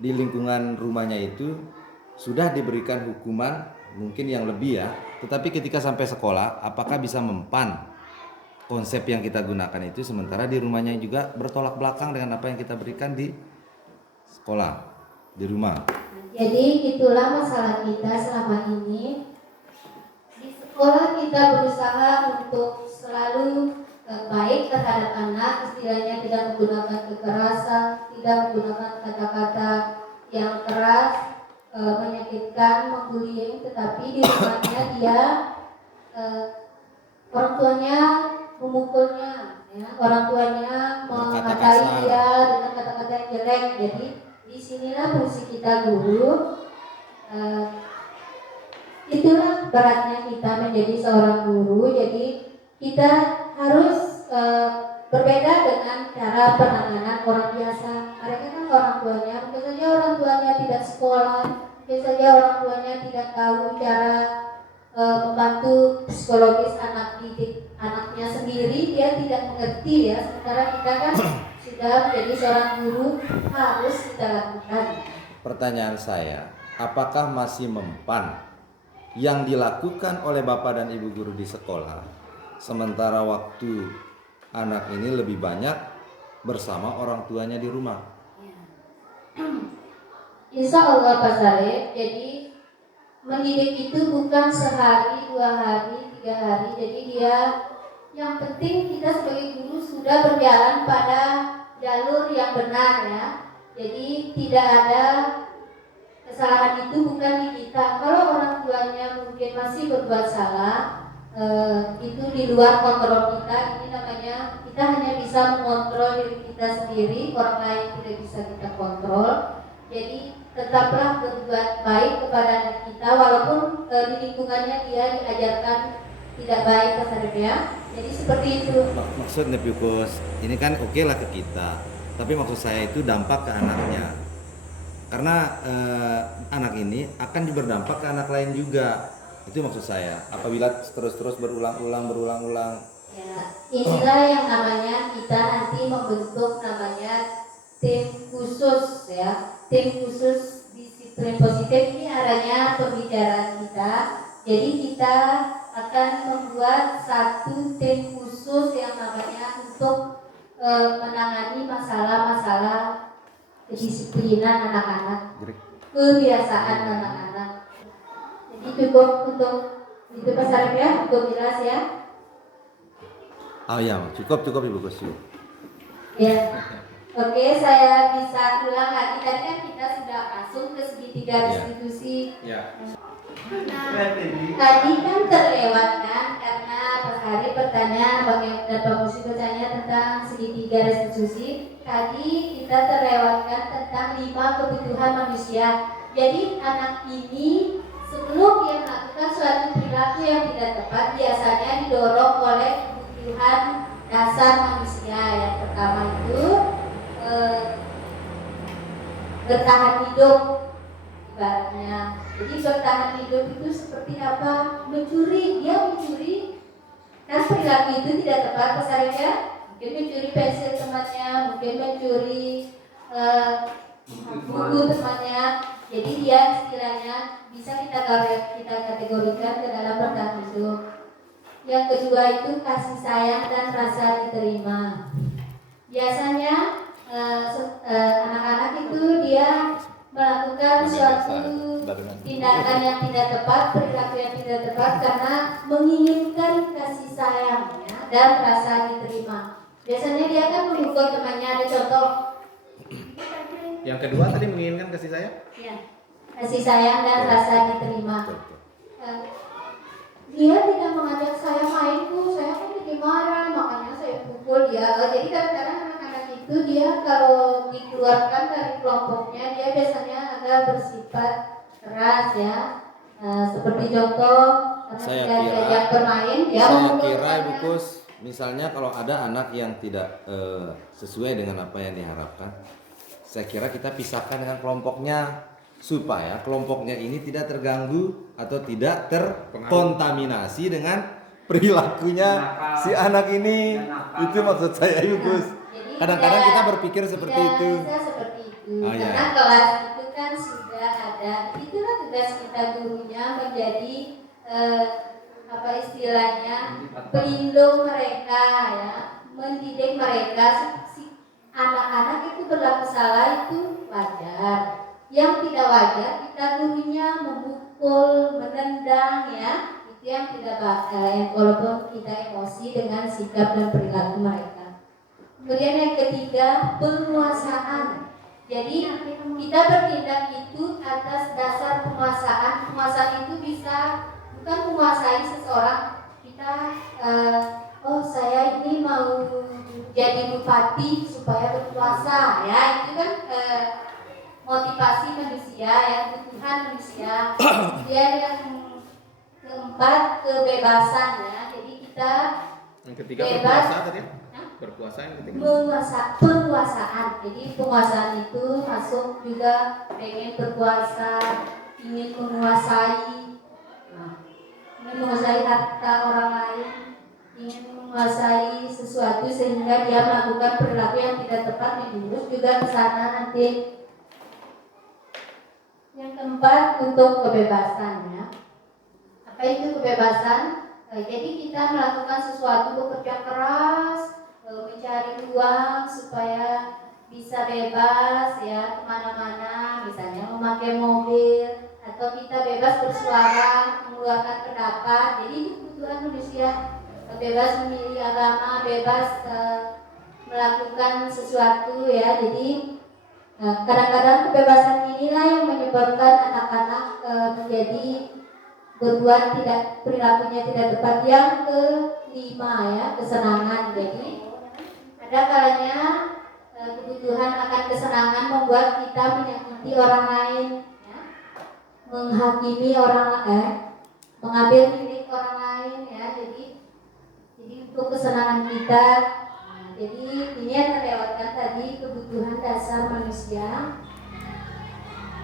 lingkungan rumahnya itu sudah diberikan hukuman mungkin yang lebih ya, tetapi ketika sampai sekolah apakah bisa mempan konsep yang kita gunakan itu, sementara di rumahnya juga bertolak belakang dengan apa yang kita berikan di sekolah, di rumah. Jadi itulah masalah kita selama ini. Di sekolah kita berusaha untuk selalu baik terhadap anak, istilahnya tidak menggunakan kekerasan, tidak menggunakan kata-kata yang keras, menyakitkan, membuli, tetapi di rumahnya dia orang tuanya memukulnya, ya, orang tuanya mengatai dia dengan kata-kata yang jelek. Jadi disinilah fungsi kita guru. Itulah beratnya kita menjadi seorang guru. Jadi kita harus berbeda dengan cara penanganan orang biasa. Mereka kan orang tuanya, mungkin saja orang tuanya tidak sekolah, mungkin saja orang tuanya tidak tahu cara membantu psikologis anak didik anaknya sendiri, dia tidak mengerti ya. Sementara kita kan sudah menjadi seorang guru, harus kita lakukan. Pertanyaan saya, apakah masih mempan yang dilakukan oleh bapak dan ibu guru di sekolah, sementara waktu anak ini lebih banyak bersama orang tuanya di rumah? Insya Allah Pak Sarif, jadi mendidik itu bukan sehari, 2 hari, 3 hari. Jadi dia, yang penting kita sebagai guru sudah berjalan pada jalur yang benar ya. Jadi tidak ada kesalahan, itu bukan di kita. Kalau orang tuanya mungkin masih berbuat salah, itu di luar kontrol kita. Ini namanya kita hanya bisa mengontrol diri kita sendiri, orang lain tidak bisa kita kontrol. Jadi tetaplah berbuat baik kepada anak kita, walaupun di lingkungannya dia diajarkan tidak baik kasarnya. Jadi seperti itu. Maksudnya Pikus, ini kan oke lah ke kita, tapi maksud saya itu dampak ke anaknya. Karena anak ini akan berdampak ke anak lain juga. Itu maksud saya. Apabila terus-terus berulang-ulang. Ya, inilah yang namanya kita nanti membentuk namanya tim khusus ya. Tim khusus disiplin positif, ini arahnya pembicaraan kita. Jadi kita akan membuat satu tim khusus yang namanya untuk menangani masalah-masalah kedisiplinan anak-anak, kebiasaan anak-anak. Jadi cukup untuk itu Pak Sarif ya, cukup jelas ya. Oh ya, cukup Ibu Gus. Ya. Oke, saya bisa ulang lagi. Tadi kan kita sudah masuk ke segitiga restitusi. Ya. Tadi kan terlewatkan karena Pak Hari bertanya bagaimana Pak Musi bertanya tentang segitiga restitusi. Tadi kita terlewatkan tentang 5 kebutuhan manusia. Jadi anak ini sebelum dia melakukan suatu perilaku yang tidak tepat biasanya didorong oleh kebutuhan dasar manusia. Yang pertama itu bertahan hidup ibaratnya. Jadi bertahan hidup itu seperti apa? Mencuri, dia mencuri kan perilaku itu tidak tepat ya. Mungkin mencuri pensil temannya, mungkin mencuri buku temannya. Jadi dia istilahnya bisa kita kategorikan ke dalam bertahan hidup. Yang kedua itu kasih sayang dan rasa diterima. Biasanya anak-anak itu dia melakukan suatu tindakan yang tidak tepat, perilaku yang tidak tepat karena menginginkan kasih sayang dan rasa diterima. Biasanya dia akan memukul temannya. Ada contoh. Yang kedua tadi menginginkan kasih sayang? Ya, kasih sayang dan rasa diterima. Dia tidak mengajak saya main tuh, saya kan jadi marah, makanya saya pukul dia. Jadi kadang-kadang anak-anak itu dia kalau dikeluarkan dari kelompoknya dia biasanya agak bersifat keras ya. Seperti contoh Saya diajak bermain dia Saya kira Ibu Kus, misalnya kalau ada anak yang tidak sesuai dengan apa yang diharapkan, saya kira kita pisahkan dengan kelompoknya supaya kelompoknya ini tidak terganggu atau tidak terkontaminasi dengan perilakunya si anak ini. Itu maksud saya Ibu Kus. Kadang-kadang kita berpikir seperti itu. Bisa seperti itu. Oh, ya. Karena kelas itu kan sudah ada. Itulah tugas kita gurunya menjadi apa istilahnya pelindung mereka ya, mendidik mereka. Si anak-anak itu berlaku salah itu wajar. Yang tidak wajar kita gurunya memukul, menendang ya. Itu yang tidak walaupun kita emosi dengan sikap dan perilaku mereka. Kemudian yang ketiga, penguasaan. Jadi kita bertindak itu atas dasar penguasaan. Penguasaan itu bisa bukan menguasai seseorang. Kita oh saya ini mau jadi bupati supaya berkuasa ya, itu kan motivasi manusia, yang kebutuhan manusia. Kemudian yang keempat, kebebasan ya. Jadi kita Yang ketiga bebas. berkuasa tadi ya? Berkuasa yang ketiga. Penguasaan. Jadi penguasaan itu masuk juga pengen berkuasa, ingin menguasai, ingin menguasai harta orang lain, ingin menguasai sesuatu sehingga dia melakukan perilaku yang tidak tepat, menjurus juga ke sana nanti. Yang keempat untuk kebebasan ya. Apa itu kebebasan? Jadi kita melakukan sesuatu, bekerja keras, mencari uang supaya bisa bebas ya kemana-mana, misalnya memakai mobil, atau kita bebas bersuara, mengeluarkan pendapat. Jadi itu kebutuhan manusia, bebas memilih agama, bebas melakukan sesuatu ya. Jadi kadang-kadang kebebasan inilah yang menyebabkan anak-anak menjadi berbuat tidak, perilakunya tidak tepat. Yang kelima ya, kesenangan. Jadi ada kalanya kebutuhan akan kesenangan membuat kita menyakiti orang lain ya, menghakimi orang lain, mengambil milik orang lain ya. Jadi untuk kesenangan kita. Jadi ini yang terlewatkan tadi kebutuhan dasar manusia.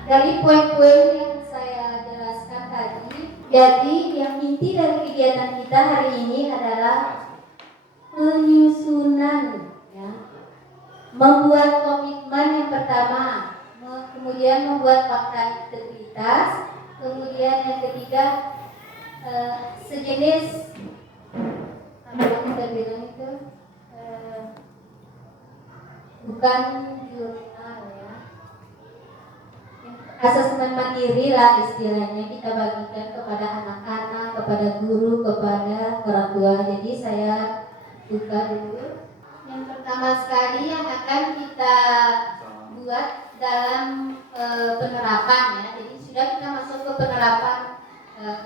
Dari poin-poin yang saya jelaskan tadi, jadi yang inti dari kegiatan kita hari ini adalah penyusunan ya. Membuat komitmen yang pertama, kemudian membuat fakta integritas, kemudian yang ketiga sejenis apa yang kita bilang itu bukan jurnal ya, asesmen mandiri lah istilahnya, kita bagikan kepada anak-anak, kepada guru, kepada orang tua. Jadi saya buka dulu. Yang pertama sekali yang akan kita buat dalam penerapan ya. Jadi sudah kita masuk ke penerapan Eh,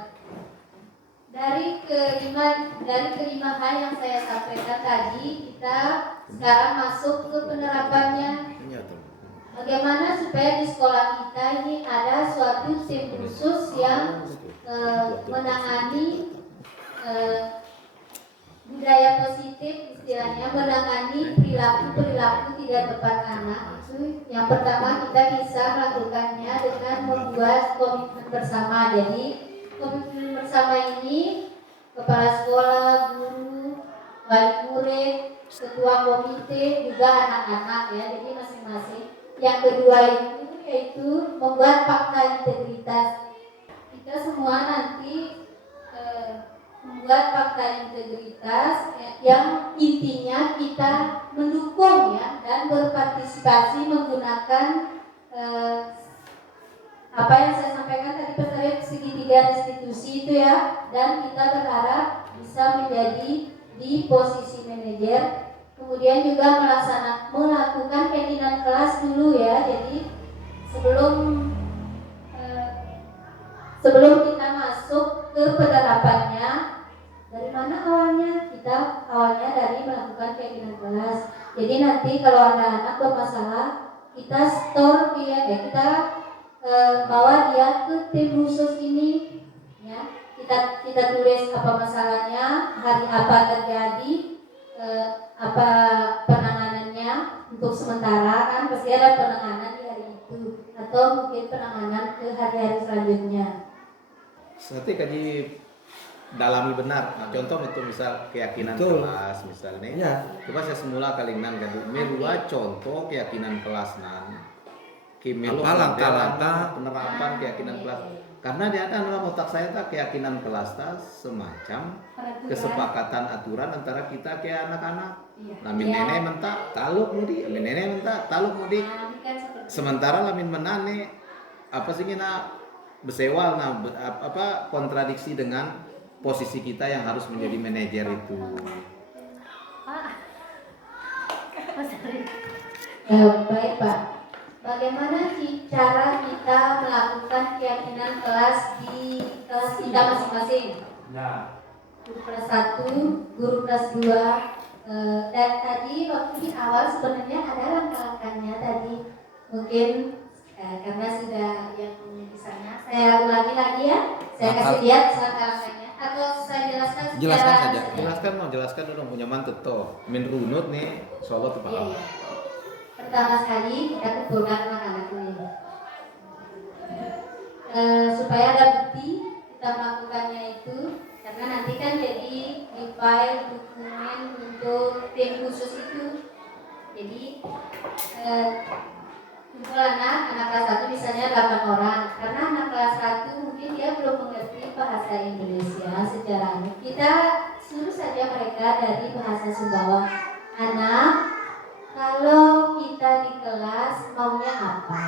dari kelima hal yang saya sampaikan tadi, kita sekarang masuk ke penerapannya. Bagaimana supaya di sekolah kita ini ada suatu tim khusus yang menangani budaya positif, istilahnya menangani perilaku tidak tepat anak. Itu yang pertama kita bisa melakukannya dengan membuat komitmen bersama. Jadi komitmen bersama ini kepala sekolah, guru, wali murid, ketua komite, juga anak-anak ya. Jadi masing-masing. Yang kedua itu yaitu membuat fakta integritas. Kita semua nanti membuat fakta integritas yang intinya kita mendukung ya dan berpartisipasi menggunakan apa yang saya sampaikan tadi terkait segitiga restitusi itu ya, dan kita berharap bisa menjadi di posisi manajer, kemudian juga melakukan pembinaan kelas dulu ya. Jadi sebelum kita masuk ke penerapannya, dari mana awalnya? Kita awalnya dari melakukan pembinaan kelas. Jadi nanti kalau ada anak bermasalah, kita store dia, kita bawa dia ke tim khusus ini ya. Kita tulis apa masalahnya, hari apa terjadi, apa penanganannya untuk sementara, kan pasti ada penanganan di hari itu atau mungkin penanganan ke hari-hari selanjutnya. Nanti kaji dalami benar. Nah, contoh itu misal keyakinan Betul. kelas misalnya. Ya. Coba saya semula kalingan kadu. Merua contoh keyakinan kelas nan. Kimelo Apa langkah-langkah penerapan keyakinan kelas. Karena dia ada dalam otak saya tak keyakinan kelas tak semacam kesepakatan aturan antara kita ke anak-anak. Lamin nenek mentak taluk mudi, lamin nenek mentak taluk mudi. Sementara lamin menane apa sih kita bersewal apa kontradiksi dengan posisi kita yang harus menjadi manajer itu. Baik Pak. Bagaimana cara kita melakukan keyakinan kelas di kelas kita masing-masing? Guru kelas 1, guru kelas 2, dan tadi waktu di awal sebenarnya ada langkah-langkahnya tadi. Mungkin karena sudah yang di sana, saya ulangi lagi ya. Saya kasih lihat langkah-langkahnya atau saya jelaskan secara Jelaskan saja. Jelaskan dulu punya mantep toh. Min runut nih, Solo tuh paham. Iya. Pertama sekali kita kumpulkan anak-anak ini supaya ada bukti kita melakukannya itu, karena nanti kan jadi di file dokumen untuk tim khusus itu. Jadi kumpul anak kelas 1 misalnya 8 orang, karena anak kelas 1 mungkin dia belum mengerti bahasa Indonesia secara kita suruh saja mereka dari bahasa Sumbawa. Anak, kalau kita di kelas maunya apa?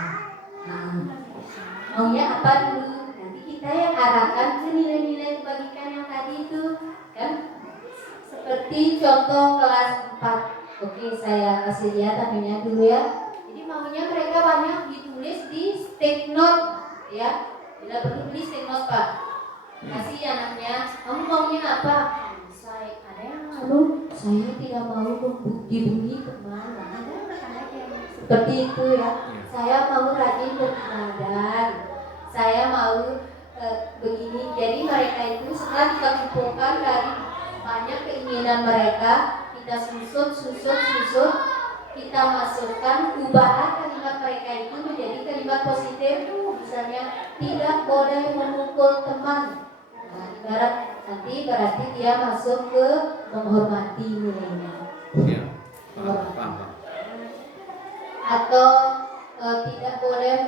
Maunya apa dulu? Nanti kita yang arahkan ke nilai-nilai kebajikan yang tadi itu, kan? Seperti contoh kelas 4. Oke, saya kasih lihat tampilnya dulu ya. Jadi maunya mereka banyak ditulis di take note ya. Bila perlu tulis take note Pak. Kasih anaknya, kamu maunya apa? Saya ada yang malu, saya tidak mau dibunyi kemana. Seperti itu ya. Saya mau rajin beribadah. Saya mau begini. Jadi mereka itu setelah kita kumpulkan dari banyak keinginan mereka, kita susut, kita masukkan, ubah kalimat mereka itu menjadi kalimat positif. Misalnya tidak boleh memukul teman. Nah, ibarat nanti berarti dia masuk ke menghormati nilainya. Iya. Paham. Atau tidak boleh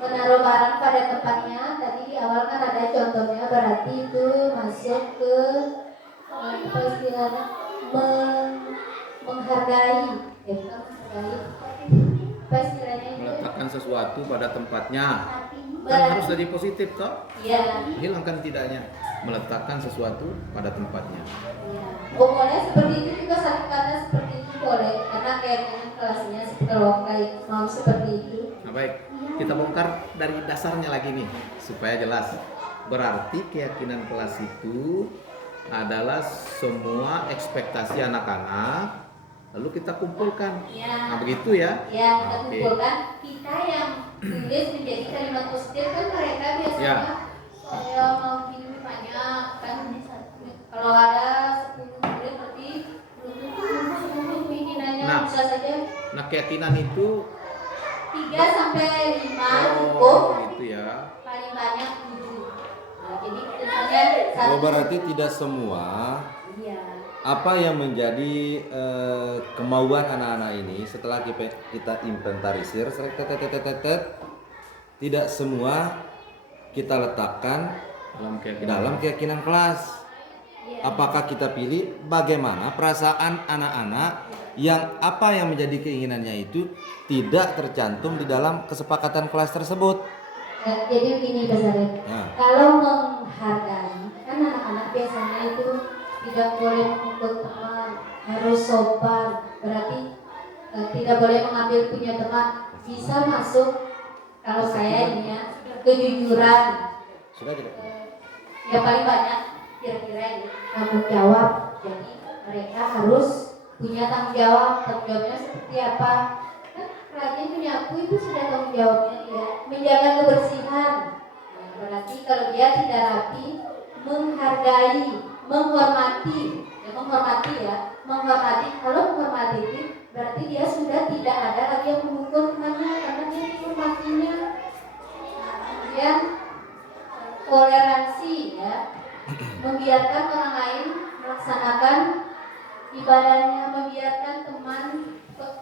menaruh barang pada tempatnya. Tadi di awal kan ada contohnya, berarti itu masuk ke apa istilahnya menghargai, apa istilahnya itu? Meletakkan sesuatu pada tempatnya. Kan Berarti- harus jadi positif toh. Iya. Hilangkan tidaknya meletakkan sesuatu pada tempatnya. Iya. Oh, boleh seperti itu juga, satu kata seperti itu boleh, karena kayaknya kelasnya kalau kayak mau seperti itu. Nah, baik, kita bongkar dari dasarnya lagi nih supaya jelas. Berarti keyakinan kelas itu adalah semua ekspektasi anak-anak lalu kita kumpulkan. Ya. Nah, begitu ya? Ya, kita Oke. kumpulkan. Kita yang tulis menjadi kalimat positif kan mereka biasanya Ya. saya mau minum banyak kan. Kalau ada 10 murid berarti belum tentu keinginannya Nah. bisa saja Nah, keyakinan itu 3 sampai 5 cukup. gitu ya. Paling banyak 7. Nah, jadi tentunya Oh, berarti tidak semua Iya. apa yang menjadi kemauan anak-anak ini setelah kita inventarisir tidak semua kita letakkan dalam keyakinan kelas. Apakah kita pilih bagaimana perasaan anak-anak yang apa yang menjadi keinginannya itu tidak tercantum di dalam kesepakatan kelas tersebut. Jadi begini Pak Sarif, Nah. kalau menghargai kan anak-anak biasanya itu tidak boleh memukul teman, harus sopan, berarti tidak boleh mengambil punya teman, bisa masuk kalau saya ini ya kejujuran. Sudah tidak? Yang paling banyak kira-kira ini tanggung jawab, jadi mereka harus punya tanggung jawab. Tanggung jawabnya seperti apa? Kan rajin penyapu itu sudah tanggung jawabnya dia menjaga kebersihan. Nah, berarti kalau dia tidak rapi, menghargai, menghormati, menghormati. Kalau menghormati itu berarti dia sudah tidak ada lagi yang memukul temannya karena dia menghormatinya. Kemudian toleransi ya, membiarkan orang lain melaksanakan ibadahnya, membiarkan teman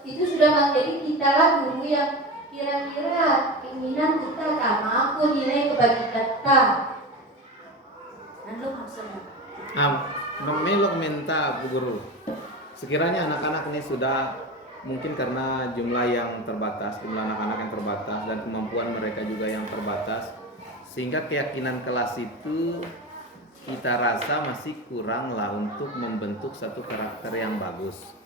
itu sudah menjadi kita lah guru yang kira-kira keinginan kita sama aku nilai kebagi kita. Lalu maksudnya Melok minta Bu Guru, sekiranya anak-anak ini sudah mungkin karena jumlah yang terbatas, jumlah anak-anak yang terbatas dan kemampuan mereka juga yang terbatas, sehingga keyakinan kelas itu kita rasa masih kurang lah untuk membentuk satu karakter yang bagus.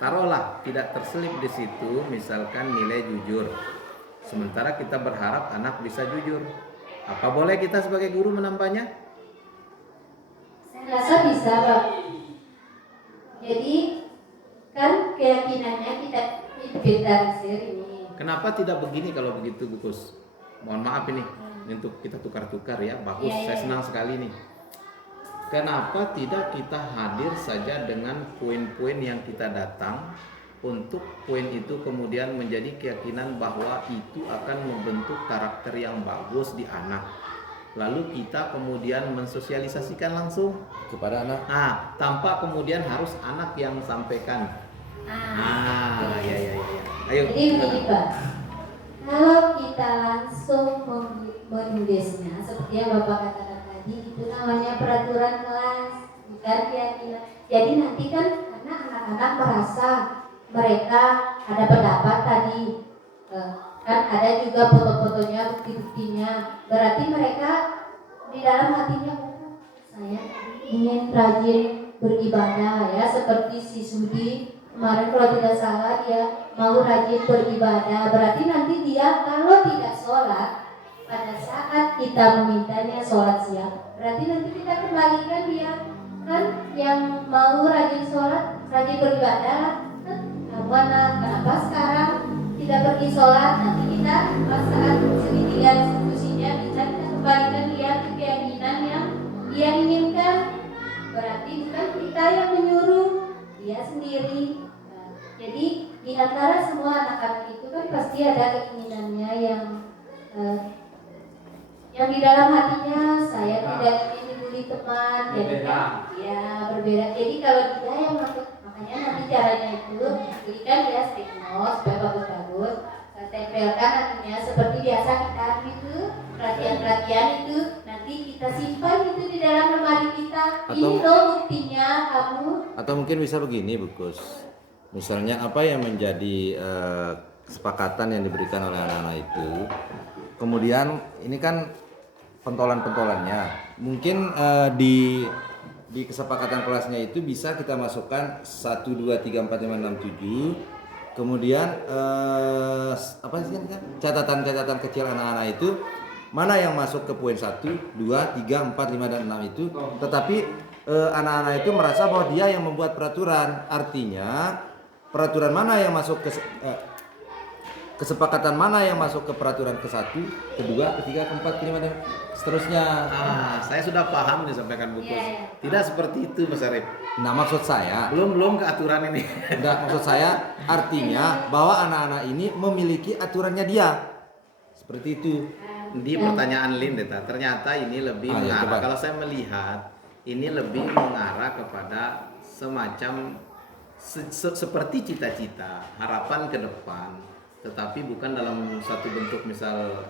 Taruhlah tidak terselip di situ misalkan nilai jujur, sementara kita berharap anak bisa jujur. Apa boleh kita sebagai guru menambahnya? saya rasa bisa Pak. Jadi kan keyakinannya kita inventarisir ini. Kenapa tidak begini kalau begitu Gus? Mohon maaf ini untuk kita tukar-tukar ya, bagus. Iya. Saya senang sekali nih. Kenapa tidak kita hadir saja dengan poin-poin yang kita datang, untuk poin itu kemudian menjadi keyakinan bahwa itu akan membentuk karakter yang bagus di anak. Lalu kita kemudian mensosialisasikan langsung Kepada anak. Nah, tanpa kemudian harus anak yang sampaikan. Ya. Ayo. Jadi begini Pak, kalau kita langsung menulisnya seperti yang Bapak katakan tadi, itu namanya peraturan kelas, bukan keyakinan. Jadi nanti kan karena anak-anak merasa mereka ada pendapat tadi, kan ada juga foto-fotonya, bukti-buktinya. Berarti mereka di dalam hatinya, saya ingin rajin beribadah ya, seperti si Sudi kemarin kalau tidak salah dia mau rajin beribadah. Berarti nanti dia kalau tidak sholat, pada saat kita memintanya sholat siang, berarti nanti kita kembalikan dia kan yang mau rajin sholat, rajin beribadah. Kenapa sekarang tidak pergi sholat? Nanti kita pas saat segitiga diskusinya kita kembalikan dia ke keyakinan yang dia inginkan. Berarti bukan kita yang menyuruh, dia sendiri. Jadi di antara semua anak-anak itu kan pasti ada keinginannya yang di dalam hatinya saya tidak ingin dibully teman, jadi ya berbeda. Jadi kalau dia yang makanya nanti caranya itu berikan dia stick note supaya bagus-bagus, tempelkan nantinya seperti biasa kita itu perhatian-perhatian itu nanti kita simpan itu di dalam lemari kita. Ini loh buktinya kamu. Atau mungkin bisa begini Bukus, misalnya apa yang menjadi kesepakatan yang diberikan oleh anak-anak itu, kemudian ini kan pentolan-pentolannya mungkin di kesepakatan kelasnya itu bisa kita masukkan 1, 2, 3, 4, 5, 6, 7 Kemudian apa sih kan catatan-catatan kecil anak-anak itu mana yang masuk ke poin 1, 2, 3, 4, 5 dan 6 itu, tetapi anak-anak itu merasa bahwa dia yang membuat peraturan. Artinya peraturan mana yang masuk ke kesepakatan mana yang masuk ke peraturan ke-1, ke-2, ke-3, ke-4, ke-5 dan seterusnya. Saya sudah paham disampaikan Bu Kus. Tidak seperti itu Mas Arif. Nah, maksud saya Belum ke aturan ini. enggak, maksud saya artinya bahwa anak-anak ini memiliki aturannya dia. Seperti itu. Di pertanyaan Lin, Deta, ternyata ini lebih mengarah. Coba. Kalau saya melihat, ini lebih mengarah kepada semacam seperti cita-cita, harapan ke depan, tetapi bukan dalam satu bentuk misal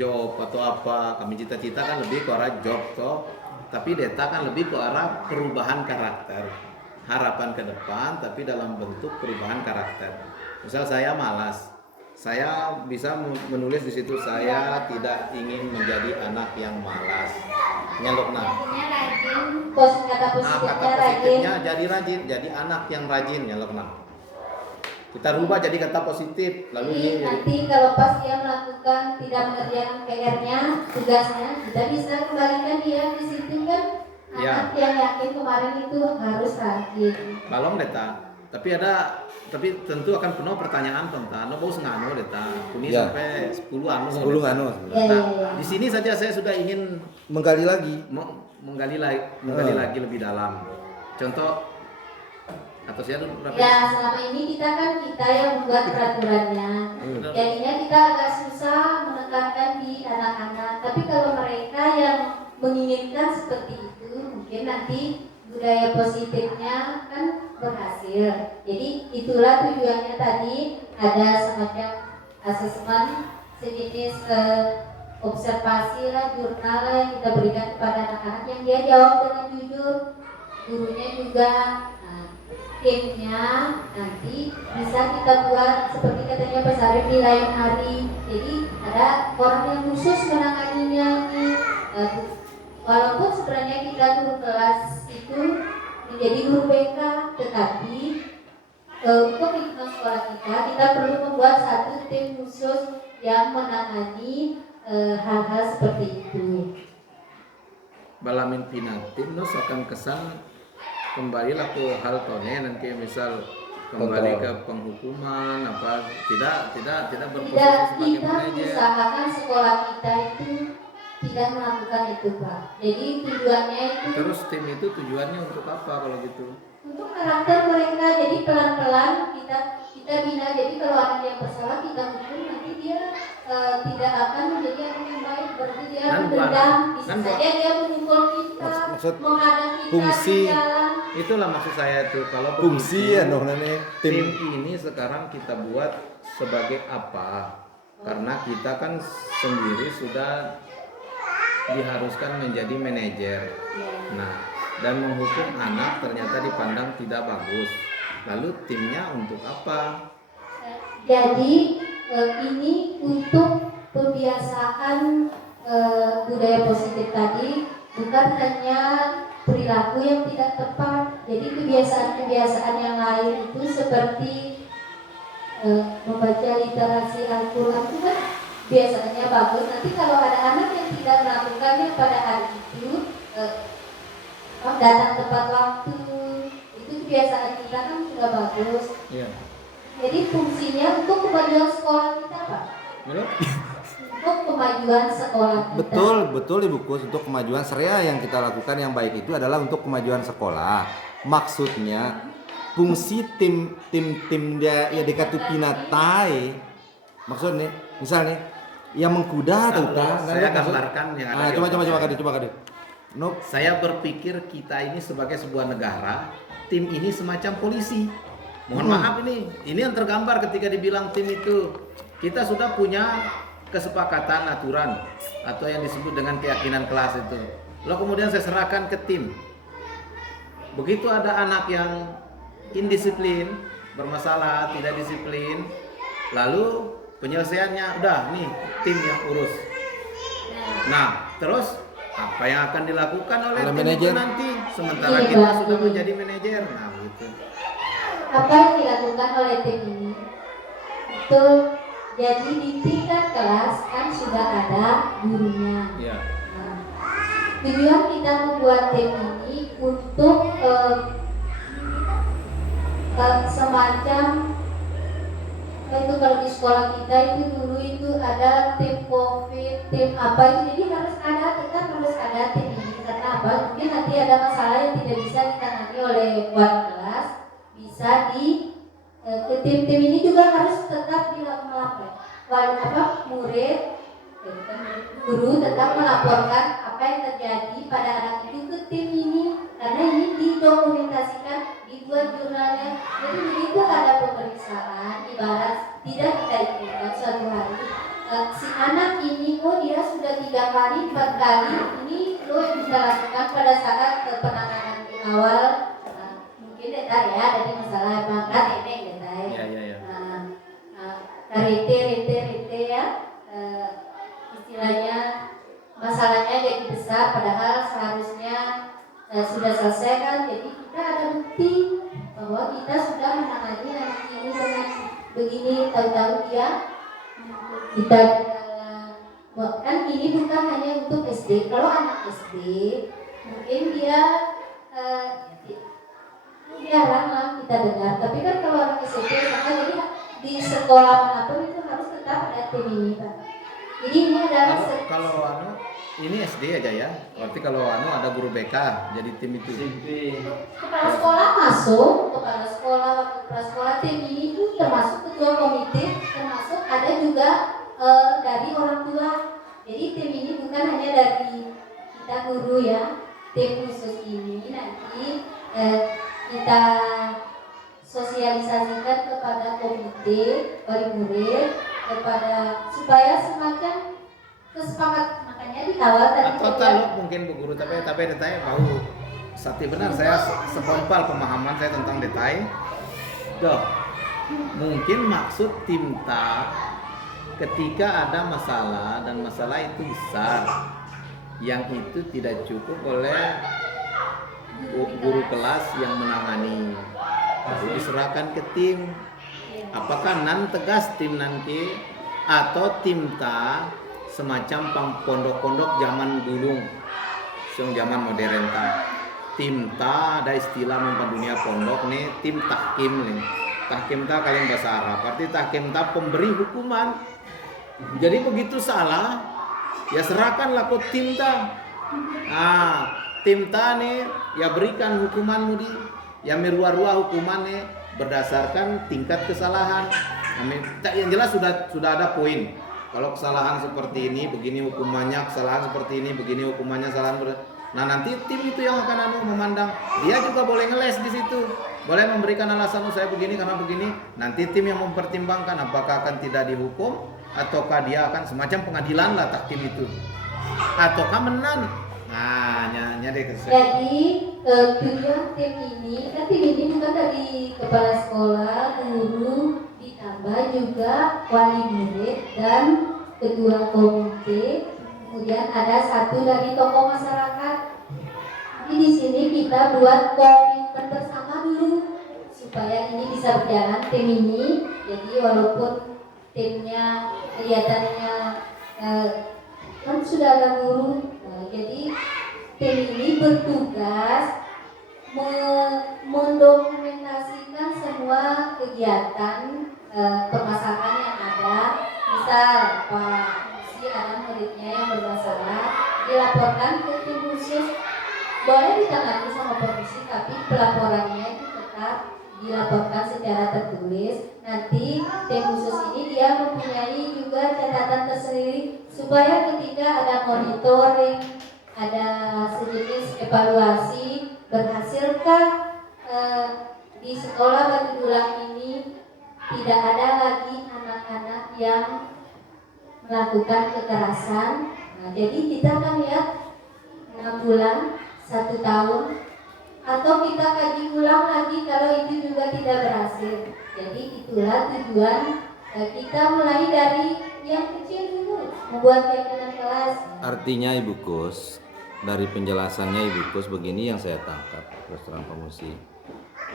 job atau apa. Kami cita-cita kan lebih ke arah job toh, tapi Deta kan lebih ke arah perubahan karakter, harapan ke depan, tapi dalam bentuk perubahan karakter. Misal saya malas. Saya bisa menulis di situ, saya tidak ingin menjadi anak yang malas. Nyelokna. Artinya rajin, kata Kata positifnya rajin. positifnya jadi rajin, jadi anak yang rajin, nyelokna. Kita rubah jadi kata positif, lalu Jadi ini nanti kalau pas dia melakukan tidak mengerjakan PR-nya, tugasnya, kita bisa kembalikan dia di situ kan. Anak yang yakin kemarin itu harus rajin. balong Deta. Tapi tentu akan penuh pertanyaan tentang bos ngano Deta. Kuni Ya. sampai 10 anu. 10 Deta. anu. Ya, Nah, ya, ya. di sini saja saya sudah ingin Menggali lagi. menggali lagi lebih dalam. Contoh atau saya dulu berapa? Ya, selama ini kita yang membuat peraturannya. Jadinya kita agak susah menekankan di anak-anak. Tapi kalau mereka yang menginginkan seperti itu, mungkin nanti budaya positifnya kan berhasil. Jadi itulah tujuannya tadi ada semacam asesmen sejenis observasi lah, jurnal lah yang kita berikan kepada anak-anak yang dia jawab dengan jujur. Gurunya juga, nah, timnya nanti bisa kita buat seperti katanya Pak Sarif di lain hari. Jadi ada orang yang khusus menanganinya ini. Walaupun sebenarnya kita guru kelas itu menjadi guru BK, tetapi untuk lingkungan sekolah kita perlu membuat satu tim khusus yang menangani hal-hal seperti itu. Balamin pinatim nos akan kesan kembalilah ke hal tone nanti misal kembali ke penghukuman apa tidak berposisi Tidak, sebagai kita manajer. usahakan sekolah kita itu tidak melakukan itu Pak. Jadi tujuannya itu Terus tim itu tujuannya untuk apa kalau gitu? untuk karakter mereka. Jadi pelan-pelan kita bina. Jadi kalau anak yang bersalah kita hukum, nanti dia tidak akan menjadi anak yang baik. Berarti dia Dan mendendam. Bisa dan saja dia memukul kita, Maksud menghadang kita fungsi. di jalan. Itulah maksud saya itu kalau Fungsi begitu, ya dong nane tim tim. ini sekarang kita buat sebagai apa? Karena kita kan sendiri sudah diharuskan menjadi manajer. Nah, dan menghukum anak ternyata dipandang tidak bagus. Lalu timnya untuk apa? Jadi ini untuk pembiasaan budaya positif tadi, bukan hanya perilaku yang tidak tepat. Jadi kebiasaan-kebiasaan yang lain itu seperti membaca literasi Al-Quran itu kan biasanya bagus. Nanti kalau ada anak yang tidak melakukannya pada hari itu, datang tepat waktu, itu kebiasaan kita kan sudah bagus. Iya. Jadi fungsinya untuk kemajuan sekolah kita Pak. Betul? Untuk kemajuan sekolah kita. Betul Ibu Kus, untuk kemajuan Seria yang kita lakukan yang baik itu adalah untuk kemajuan sekolah. Maksudnya fungsi tim dia ya dikatu pinatai. Maksudnya misalnya yang mengkuda tuh kan. Saya gambarkan yang ada. Coba Kade. No. Saya berpikir kita ini sebagai sebuah negara, tim ini semacam polisi. Mohon maaf ini yang tergambar ketika dibilang tim itu. Kita sudah punya kesepakatan aturan atau yang disebut dengan keyakinan kelas itu. Lalu kemudian saya serahkan ke tim. Begitu ada anak yang indisiplin, bermasalah, tidak disiplin, lalu penyelesaiannya udah nih tim yang urus. Nah, terus apa yang akan dilakukan oleh tim itu nanti sementara Iya, kita Pak. sudah menjadi manajer. Nah, gitu. Apa yang dilakukan dilakukan oleh tim ini itu jadi di tingkat kelas kan sudah ada gurunya. Ya. Nah, tujuan kita membuat tim ini untuk semacam itu kalau di sekolah kita itu dulu itu ada tim COVID, tim apa itu, jadi tetap harus ada tim ini karena apa? Mungkin nanti ada masalah yang tidak bisa ditangani oleh wali kelas, bisa di ke tim-tim ini juga harus tetap murid guru tetap melaporkan apa yang terjadi pada anak itu ke tim ini karena ini didokumentasikan, dibuat jurnalnya. Jadi begitu ada pemeriksaan, ibarat tidak kita ikutkan suatu hari si anak ini dia sudah 3 kali 4 kali ini yang bisa lakukan pada saat penanganan di awal. Mungkin detar ya dari masalah pangkat ini detar. Ya. Rete ya, istilahnya masalahnya jadi besar padahal seharusnya sudah selesai kan. Jadi kita ada bukti bahwa kita sudah menangani anak ini dengan begini, tahu-tahu dia kita kan ini bukan hanya untuk SD. Kalau anak SD mungkin dia jarang lah kita dengar, tapi kan kalau anak SMP maka jadi di sekolah manapun itu harus tetap ada tim ini, Pak. Jadi ini adalah Kalau ini SD aja ya. Berarti kalau ada guru BK jadi tim itu. kepala sekolah masuk, kepala sekolah tim ini itu termasuk ketua komite, termasuk ada juga dari orang tua. Jadi tim ini bukan hanya dari kita guru ya. Tim khusus ini nanti kita sosialisasikan kepada komite wali murid supaya semacam kesepakatan. Makanya di awal tadi Total mungkin Bu Guru tapi detail tahu. Sati benar saya sepompal pemahaman saya tentang detail. Mungkin maksud timta ketika ada masalah dan masalah itu besar yang itu tidak cukup oleh guru kelas yang menangani. Lalu diserahkan ke tim. Apakah nan tegas tim nanti atau timta semacam pondok-pondok zaman dulu, zaman modern ta. Timta ada istilah dunia pondok nih, tim tahkim nih. Tahkim ta kalian bahasa Arab. Arti tahkim ta pemberi hukuman. Jadi begitu salah, ya serahkanlah ke timta. Timta nih ya berikan hukuman mudi. Ya merua-rua hukumannya berdasarkan tingkat kesalahan. Yang jelas sudah ada poin. Kalau kesalahan seperti ini begini hukumannya, kesalahan seperti ini begini hukumannya, nah nanti tim itu yang akan memandang. Dia juga boleh ngeles di situ. Boleh memberikan alasan saya begini karena begini. Nanti tim yang mempertimbangkan apakah akan tidak dihukum ataukah dia akan semacam pengadilan lah tak tim itu. Ataukah menang. Jadi tujuan tim ini kan tim ini bukan dari kepala sekolah, guru, ditambah juga wali murid dan ketua komite, kemudian ada satu dari tokoh masyarakat. Jadi di sini kita buat komitmen bersama dulu supaya ini bisa berjalan tim ini. Jadi walaupun timnya kelihatannya kan sudah ada guru. Jadi tim ini bertugas mendokumentasikan semua kegiatan permasalahan yang ada. Misal si anak muridnya yang bermasalah dilaporkan ke tim khusus, boleh ditangani sama polisi, tapi pelaporannya itu tetap dilaporkan secara tertulis. Nanti tim khusus ini dia mempunyai juga catatan tersendiri supaya ketika ada monitoring, ada sejenis evaluasi, berhasilkah di sekolah Batu Dulang ini tidak ada lagi anak-anak yang melakukan kekerasan. Jadi kita akan lihat 6 bulan, 1 tahun, atau kita kaji ulang lagi kalau itu juga tidak berhasil. Jadi itulah tujuan kita mulai dari yang kecil dulu, membuat keyakinan kelas. Artinya Ibu Kus, dari penjelasannya Ibu Kus begini yang saya tangkap terus terang Pak Musi,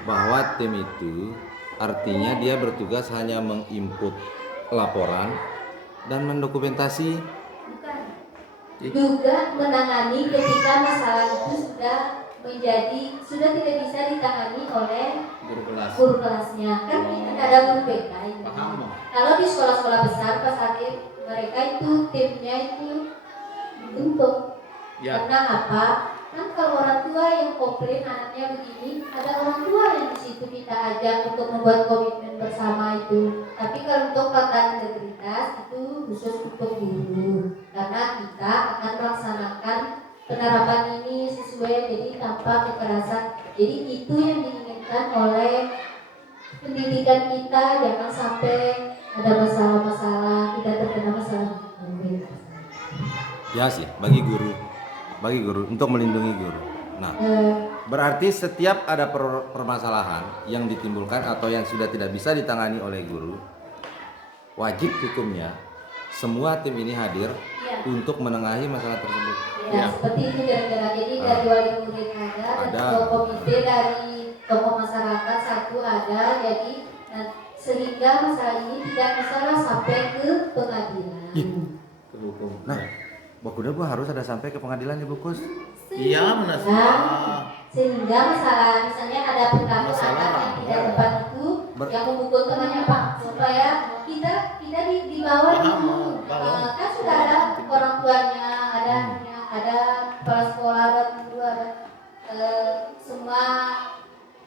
bahwa tim itu artinya dia bertugas hanya menginput laporan dan mendokumentasi. Bukan. Juga menangani ketika masalah itu sudah tidak bisa ditangani oleh Guru kelas. guru kelasnya. Kan kita ada guru BK ini. Paham. Kalau di sekolah-sekolah besar Pak Sarif, mereka itu timnya itu dibentuk. Ya. Karena apa? Kan kalau orang tua yang komplain anaknya begini, ada orang tua yang di situ kita ajak untuk membuat komitmen bersama itu. Tapi kalau untuk pelatihan integritas itu khusus untuk guru, karena kita akan melaksanakan penerapan ini sesuai, jadi tanpa kekerasan. Jadi itu yang diinginkan oleh pendidikan kita, jangan sampai ada masalah-masalah, tidak terkena masalah. Ya sih, bagi guru untuk melindungi guru. Nah, berarti setiap ada permasalahan yang ditimbulkan atau yang sudah tidak bisa ditangani oleh guru, wajib hukumnya semua tim ini hadir untuk menengahi masalah tersebut. Ya, seperti itu kira-kira. Jadi dari wali murid ada, ketua komite dari tokoh masyarakat satu ada, jadi sehingga masalah ini tidak bisa sampai ke pengadilan. Ke hukum. Nah, bakudnya gua harus ada sampai ke pengadilan ya Bukus. Iya, benar. Sehingga masalah misalnya ada perilaku anak yang tidak tepat itu yang memukul temannya Pak, supaya kita dibawa dulu. Kan sudah ada orang tuanya, ada kepala sekolah, ada guru, ada semua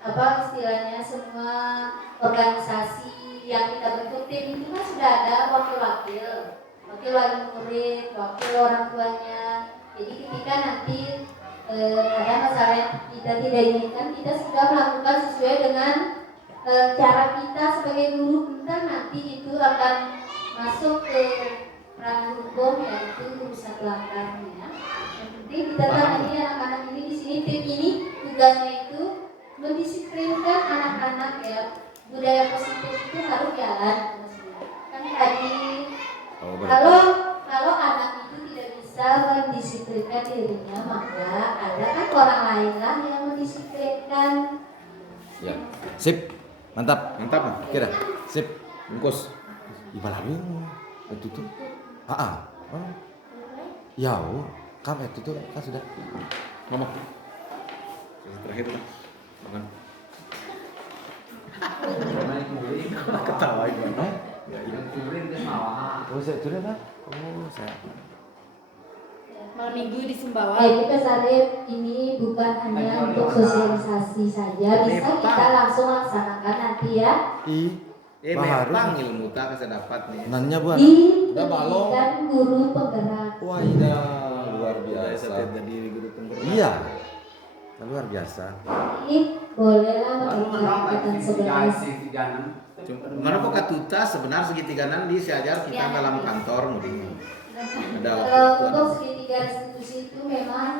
apa istilahnya, semua organisasi yang kita bentuk tim itu kan sudah ada wakil wali murid, wakil orang tuanya. Jadi ketika nanti ada masalah yang kita tidak inginkan, kita sudah melakukan sesuai dengan cara kita sebagai guru. Kita nanti itu akan masuk ke ranah hukum, yaitu urusan belakangnya. Yang penting kita tangani anak-anak ini di sini. Tim ini tugasnya itu mendisiplinkan anak-anak ya. Budaya positif itu harus jalan. Kan tadi kalau anak itu tidak bisa mendisiplinkan dirinya, maka ada kan orang lain lah yang mendisiplinkan. Ya, sip, mantap. Kira, sip, bungkus. Ibarat itu tuh, ya, kamu itu tuh kan sudah. Ngomong. Terakhir lah. Makan. Ketawain banget. Oh, saya turun lah. Oh, saya. Malam minggu di Sumbawa. Jadi Pak Sarif, ini bukan hanya untuk sosialisasi saja, bisa kita langsung laksanakan nanti ya. Memang ilmu tak bisa dapat nih. Nanya buat. Di Udah balong. pendidikan guru penggerak. Wah, iya, luar biasa. Jadi guru penggerak. Iya, luar biasa. Ini bolehlah melakukan sebenarnya. Mana kok katuta sebenarnya segitiganan di seajar kita dalam kantor mungkin. Ada Untuk segitiga restitusi itu memang